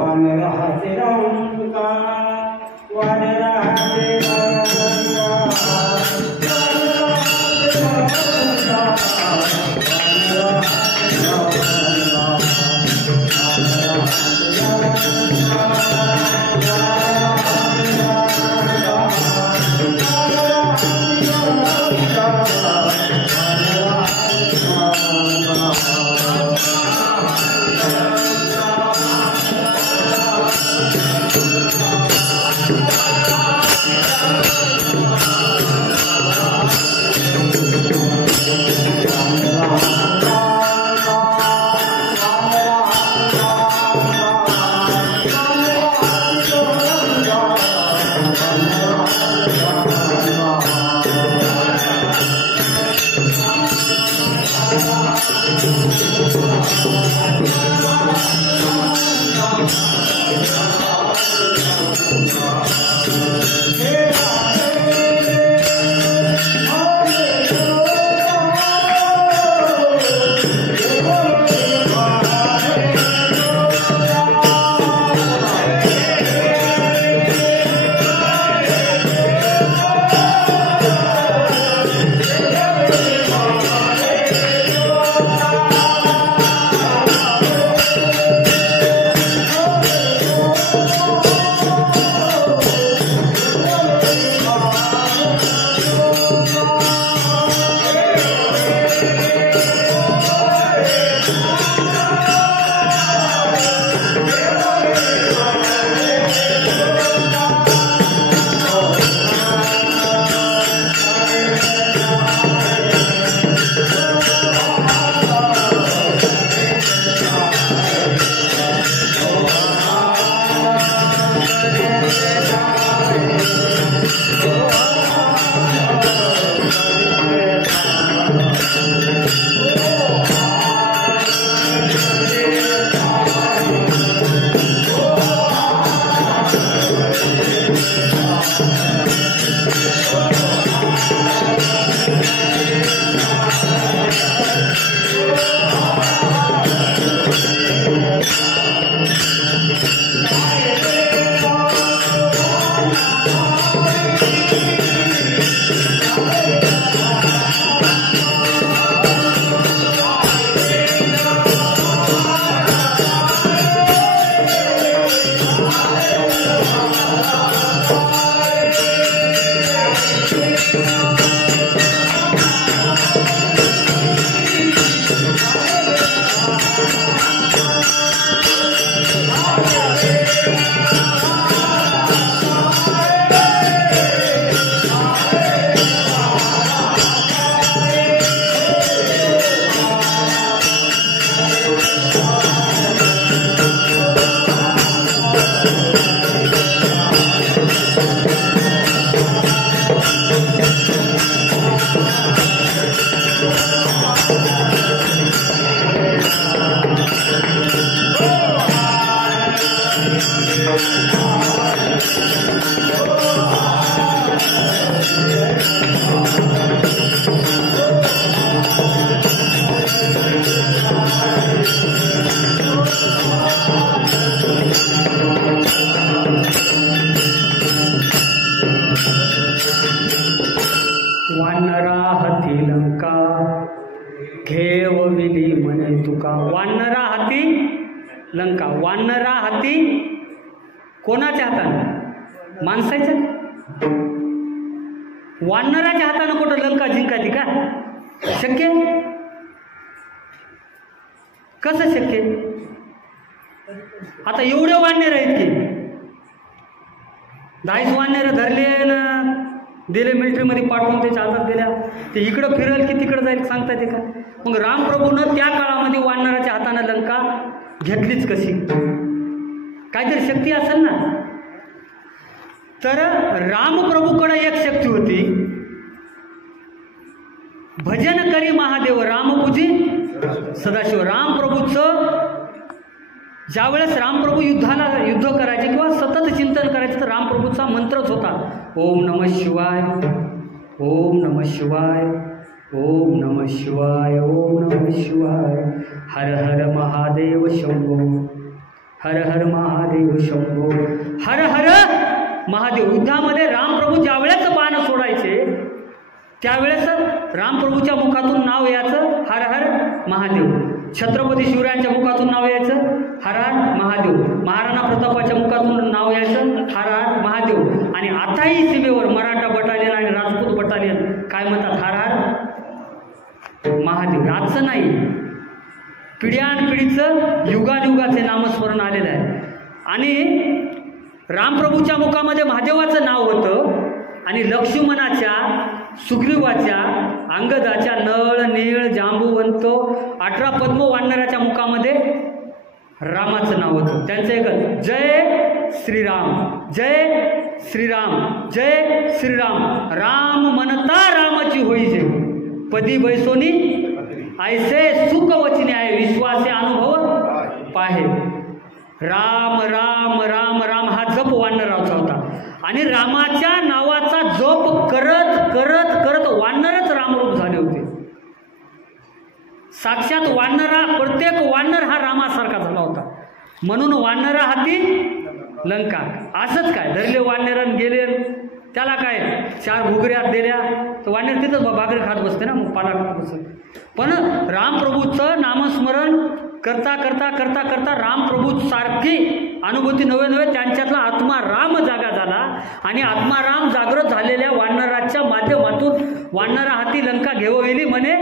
लंका. वानरा हाती कोणाच्या हाताने? माणसाच्या. वानराच्या हातानं कुठं लंका जिंकायची का? शक्य? कसं शक्य? आता एवढे वानर आहेत की 10 वानर धरले ना दिले मिलिटरीमध्ये पाठवून त्याच्या हातात दिल्या, ते इकडं फिरेल की तिकडं जाईल सांगता येते का? मग रामप्रभूनं त्या काळामध्ये वानराच्या हातानं लंका घेतलीच कशी? काहीतरी शक्ती असेल ना. तर रामप्रभूकडे एक शक्ती होती, भजन करी महादेव रामपूजी सदाशिव. रामप्रभूचं ज्यावेळेस रामप्रभू युद्ध करायचे किंवा सतत चिंतन करायचे तर रामप्रभूचा मंत्रच होता, ओम नमः शिवाय, ओम नमः शिवाय, ओम नमः शिवाय, ओम नमः शिवाय, हर हर महादेव शंभो, हर हर महादेव शंभो, हर हर महादेव. युद्धामध्ये रामप्रभू ज्यावेळेस बाण सोडायचे त्यावेळेस रामप्रभूच्या मुखातून नाव यायचं हर हर महादेव. छत्रपती शिवरायांच्या मुखातून नाव यायचं हर हर महादेव. महाराणा प्रतापाच्या मुखातून नाव यायचं हर हर महादेव. आणि आताही सीमेवर मराठा बटालियन आणि राजपूत बटालियन काय म्हणतात, हर हर महादेव. आजचं नाही, पिढ्यानपिढीचं युगानुगाचे नामस्मरण आलेलं आहे. आणि रामप्रभूच्या मुखामध्ये महादेवाचं नाव होतं आणि लक्ष्मणाच्या, सुग्रीवाच्या, अंगदाच्या, नळ, नीळ, जांबुवंत 18 पद्म वानराच्या मुखामध्ये रामाचं नाव होतं. त्यांचं एकच, जय श्रीराम, जय श्रीराम, जय श्रीराम. राम म्हणता रामाची होई जय, पदी बैसोनी ऐसे सुख वचने आहे, विश्वासे अनुभव पाहे. राम राम राम राम हा जप वानराचा होता. आणि रामाच्या नावाचा जप करत करत करत वानरच रामरूप झाले होते. साक्षात वानरा, प्रत्येक वानर हा रामासारखा झाला होता. म्हणून वानरा हाती लंका. असंच काय धरले वानरन गेले, त्याला काय 4 घुगऱ्या दिल्या तर वानर तिथंच भाकरी खात बसते ना, मग पाला खात बसते. पण रामप्रभूचं नामस्मरण करता करता करता करता रामप्रभू सारखी अनुभूती नव्हे नव्हे त्यांच्यातला आत्मा राम जागा झाला. आणि आत्मा राम जागृत झालेल्या वानराच्या माध्यमातून वानरा हाती लंका घेवली म्हणे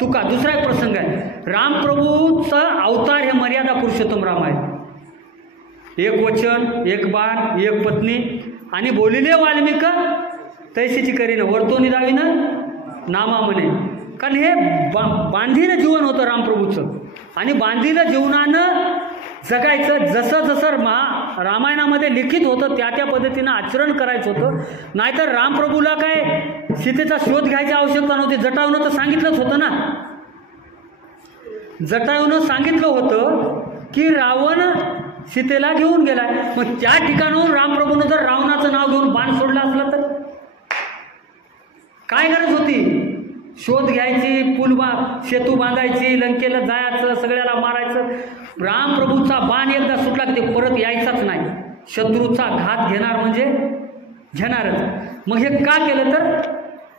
तुका. दुसरा एक प्रसंग आहे, रामप्रभूचं अवतार हे मर्यादा पुरुषोत्तम राम आहे. एक वचन, एक बाण, एक पत्नी. आणि बोलिले वाल्मिक तैसीची करीन वर्तोनी दावीनं नामा म्हणे. कारण हे बांधीलं जीवन होतं रामप्रभूचं. आणि बांधीलं जीवनानं जगायचं. जसं जसं रामायणामध्ये लिखित होतं त्या त्या पद्धतीनं आचरण करायचं होतं. नाहीतर रामप्रभूला काय सीतेचा शोध घ्यायची आवश्यकता नव्हती. जटायूनं तर सांगितलंच होतं ना, जटायूनं सांगितलं होतं की रावण सीतेला घेऊन गेलाय. मग त्या ठिकाणाहून रामप्रभूनं जर रावणाचं नाव घेऊन बाण सोडला असला तर काय गरज होती? शोध घ्यायची, सेतू बांधायची, लंकेला जायचं, सगळ्याला मारायचं. रामप्रभूचा बाण एकदा सुटला की ते परत यायचाच नाही. शत्रूचा घात घेणार म्हणजे घेणारच. मग हे का केलं तर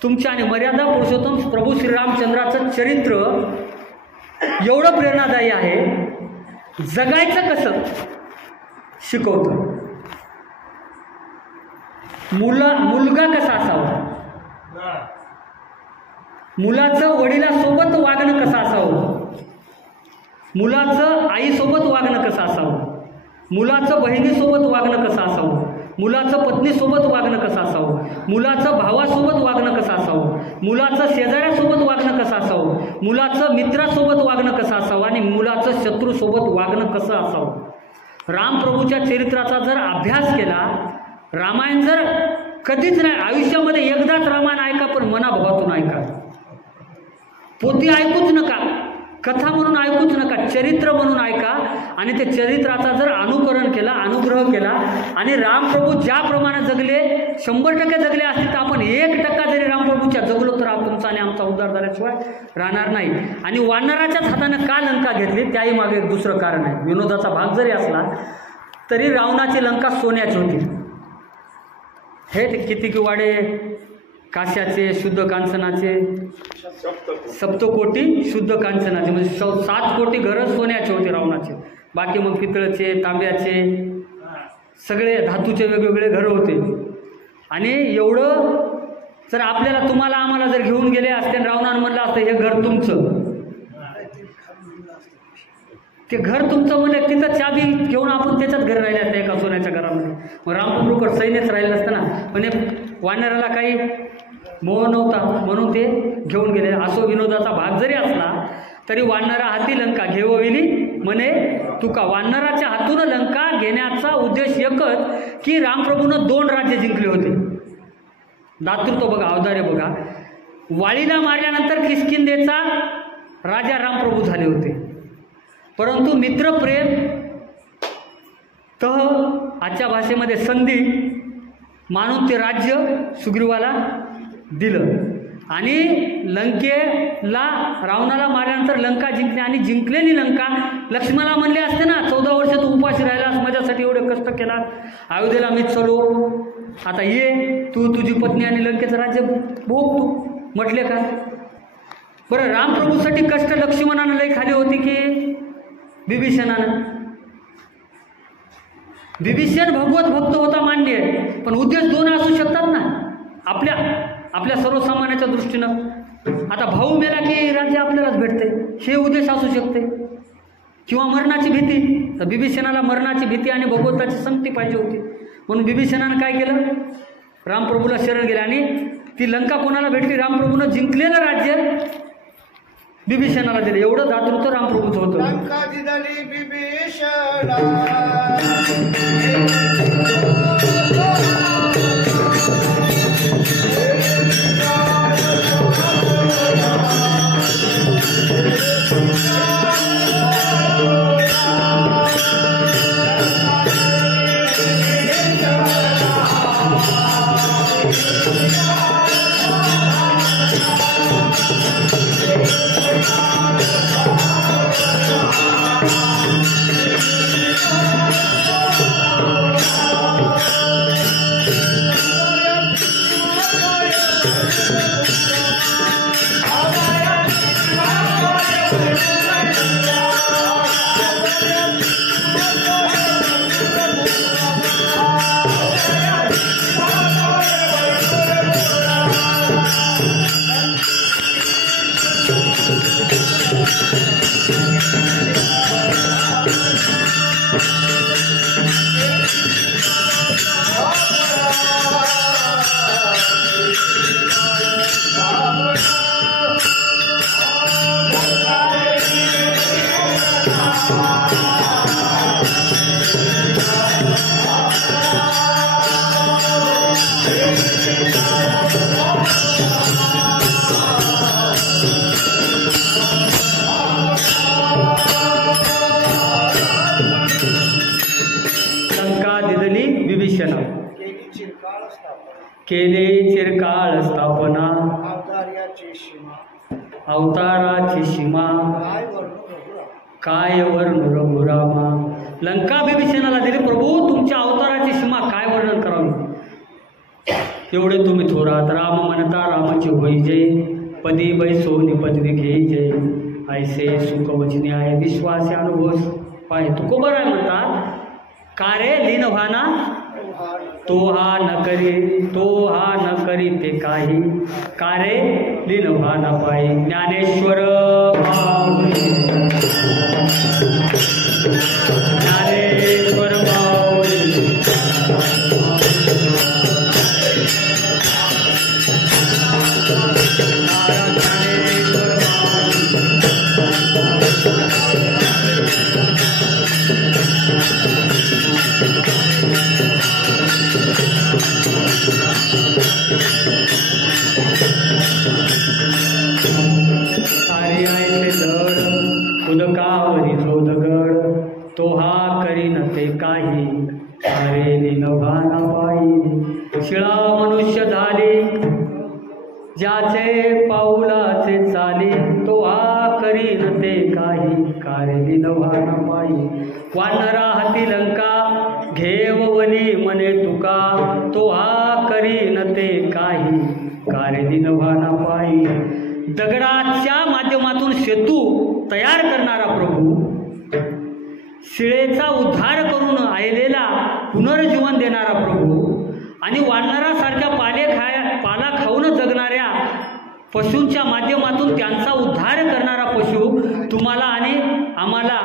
तुमच्या आणि मर्यादा पुरुषोत्तम प्रभू श्रीरामचंद्राचं चरित्र एवढं प्रेरणादायी आहे. जगायचं कसं शिकवतं. मुलगा कसा असावा, मुलाचं वडिलासोबत वागणं कसं असावं, मुलाचं आईसोबत वागणं कसं असावं, मुलाचं बहिणीसोबत वागणं कसं असावं, मुलाचं पत्नीसोबत वागणं कसं असावं, मुलाचं भावासोबत वागणं कसं असावं, मुलाचं शेजाऱ्यासोबत वागणं कसं असावं, मुलाचं मित्रासोबत वागणं कसं असावं आणि मुलाचं शत्रूसोबत वागणं कसं असावं. रामप्रभूच्या चरित्राचा जर अभ्यास केला, रामायण जर कधीच नाही, आयुष्यामध्ये एकदाच रामायण ऐका, पण मनाभावातून ऐका. पोथी ऐकूच नका, कथा म्हणून ऐकूच नका, चरित्र म्हणून ऐका. आणि ते चरित्राचा जर अनुकरण केला, अनुग्रह केला आणि रामप्रभू ज्याप्रमाणे जगले 100% जगले असतील तर आपण 1% जरी रामप्रभूच्या जगलो तर तुमचा आणि आमचा उद्धार झाल्याशिवाय राहणार नाही. आणि वानराच्याच हातानं का लंका घेतली त्याही मागे एक दुसरं कारण आहे. विनोदाचा भाग जरी असला तरी रावणाची लंका सोन्याची होती. हे किती वाडे काश्याचे, शुद्ध कांचनाचे, सप्तकोटी शुद्ध कांचनाचे, म्हणजे 7 कोटी घरं सोन्याचे होते रावणाचे. बाकी मग पितळेचे, तांब्याचे, सगळे धातूचे वेगवेगळे घरं होते. आणि एवढं जर आपल्याला तुम्हाला आम्हाला जर घेऊन गेले असते रावणानं म्हणलं असतं हे घर तुमचं, ते घर तुमचं म्हणलं तिथं चाबी घेऊन आपण त्याच्यात घर राहिले असते एका सोन्याच्या घरामध्ये. मग रामप्रभूकर सैन्यच राहिलं असतं ना. म्हणजे वानराला काही मोह नव्हता म्हणून ते घेऊन गेले. असो विनोदाचा भाग जरी असला तरी वानरा हाती लंका घेवविली म्हणे तुका. वानराच्या हातून लंका घेण्याचा उद्देश एकच की रामप्रभूनं 2 राज्य जिंकले होते. दातृत्व बघा, औदार्य बघा. वाळीला मारल्यानंतर किष्किंधेचा राजा रामप्रभू झाले होते, परंतु मित्रप्रेम तह आजच्या भाषेमध्ये संधी मानून ते राज्य सुग्रीवाला दिलं. आणि लंकेला रावणाला मारल्यानंतर लंका जिंकली. आणि जिंकलेली लंका लक्ष्मणाला म्हणले असते ना 14 वर्ष तू उपाशी राहिलास, माझ्यासाठी एवढे कष्ट केला, अयोध्येला मीच चलो, आता ये तू तुझी पत्नी आणि लंकेचं राज्य भोग तू, म्हटले का? बरं, रामप्रभूसाठी कष्ट लक्ष्मणानं लई खाली होती की विभीषणानं? विभीषण भगवत भक्त होता मान्य आहे, पण उद्देश 2 असू शकतात ना आपल्या सर्वसामान्याच्या दृष्टीनं. आता भाऊ मेला की राज्य आपल्यालाच भेटते हे उद्देश असू शकते, किंवा मरणाची भीती. तर विभीषणाला मरणाची भीती आणि भगवंताची संगती पाहिजे होती, म्हणून विभीषणानं काय केलं? रामप्रभूला शरण गेले. आणि ती लंका कोणाला भेटली? रामप्रभूनं जिंकलेलं राज्य विभीषणाला दिले. एवढं दातृत्व रामप्रभूचं होतं. लंका दिदली विभीषणा केले चिरकाळ स्थापना अवताराची सीमा काय वर्णन रघुरामा. लंका विभीषणाला दिली. प्रभू तुमच्या अवताराची सीमा काय वर्णन करावी, एवढे तुम्ही थोरात. राम म्हणता रामाची होई जय, पदी बैसोनी पदवी घेई जय, ऐसे सुख वचने आहे विश्वास अनुभव पाय. तुकोबर आहे म्हणतात कारे लीन व्हाना तो हा न करी ते काही, कारे लीन व्हाना पायी. ज्ञानेश्वर ज्ञानेश्वर उदकावरी जो दगड तो हा करीन ते काही, अरे लिनभाना पायी. शिळा मनुष्य झाली ज्याचे पाऊलाचे चाली, तो हा करीन ते काही, कारे लिनभाना पायी. वानरा हाती लंका घेवली म्हणे तुका, तो हा करीन ते काही, कारे लिनभाना पायी. दगडाच्या माध्यमातून सेतू तयार करणारा प्रभू, शिळेचा उद्धार करून आलेला पुनर्जीवन देणारा प्रभू आणि वानरासारख्या पाला खाऊन जगणाऱ्या पशूंच्या माध्यमातून त्यांचा उद्धार करणारा पशु तुम्हाला आणि आम्हाला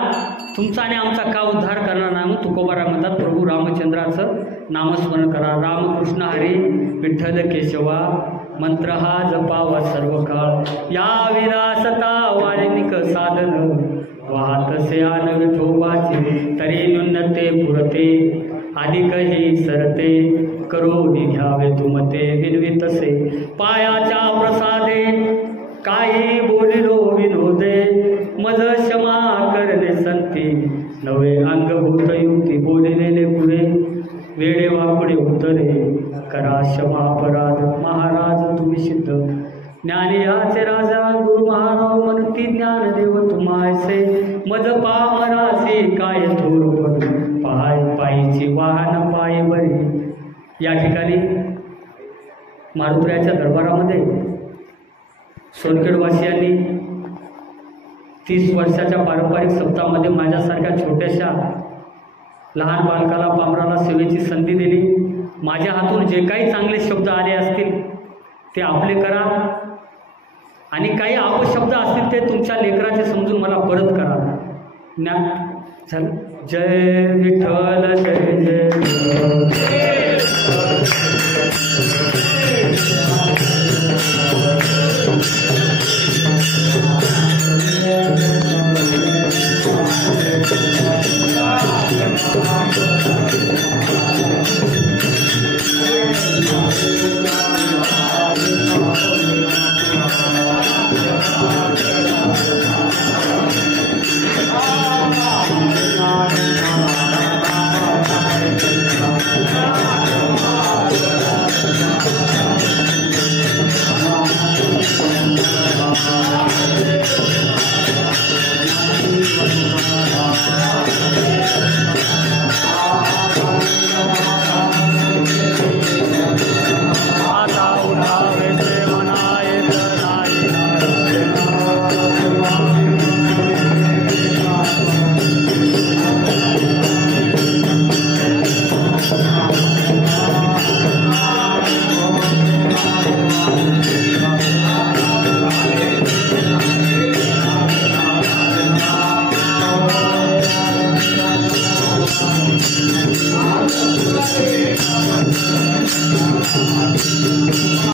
तुमचा आणि आमचा का उद्धार करणार नाही म्हणून तुकोबाराय म्हणतात प्रभू रामचंद्राचं नामस्मरण करा. रामकृष्ण हरी विठ्ठल केशवा मंत्र हा जपावा सर्व काळ. या विरासता वाल्मिक साधन वाहतसे आन विठोबाचे तरी न्यूनते पुरते अधिकही सरते करोनी घ्यावे तुमते विनवितसे पायाच्या प्रसादे काही बोलिलो विनोदे मज क्षमा करणे संती नवे अंगभूत युक्ती बोलिलेले पुढे वेडे वापडे उतरे करा क्षमा अपराध महाराज तुम्ही सिद्ध ज्ञानी याचे राजा गुरु महाराज म्हणती ज्ञानदेव तुम्हायसे मज पामरासे काय थोर पाय पायीची वाहन पाय बरी. या ठिकाणी मारुतीच्या दरबारामध्ये सोनखेडवासियांनी 30 वर्षाच्या पारंपरिक सप्ताहामध्ये माझ्यासारख्या छोट्याशा लहान बालकाला पामराला सेवेची संधी दिली. माझ्या हातून जे काही चांगले शब्द आले असतील ते आपले करा आणि काही अपशब्द असतील ते तुमच्या लेकराचे समजून मला परत करा. जय विठ्ठल जय जय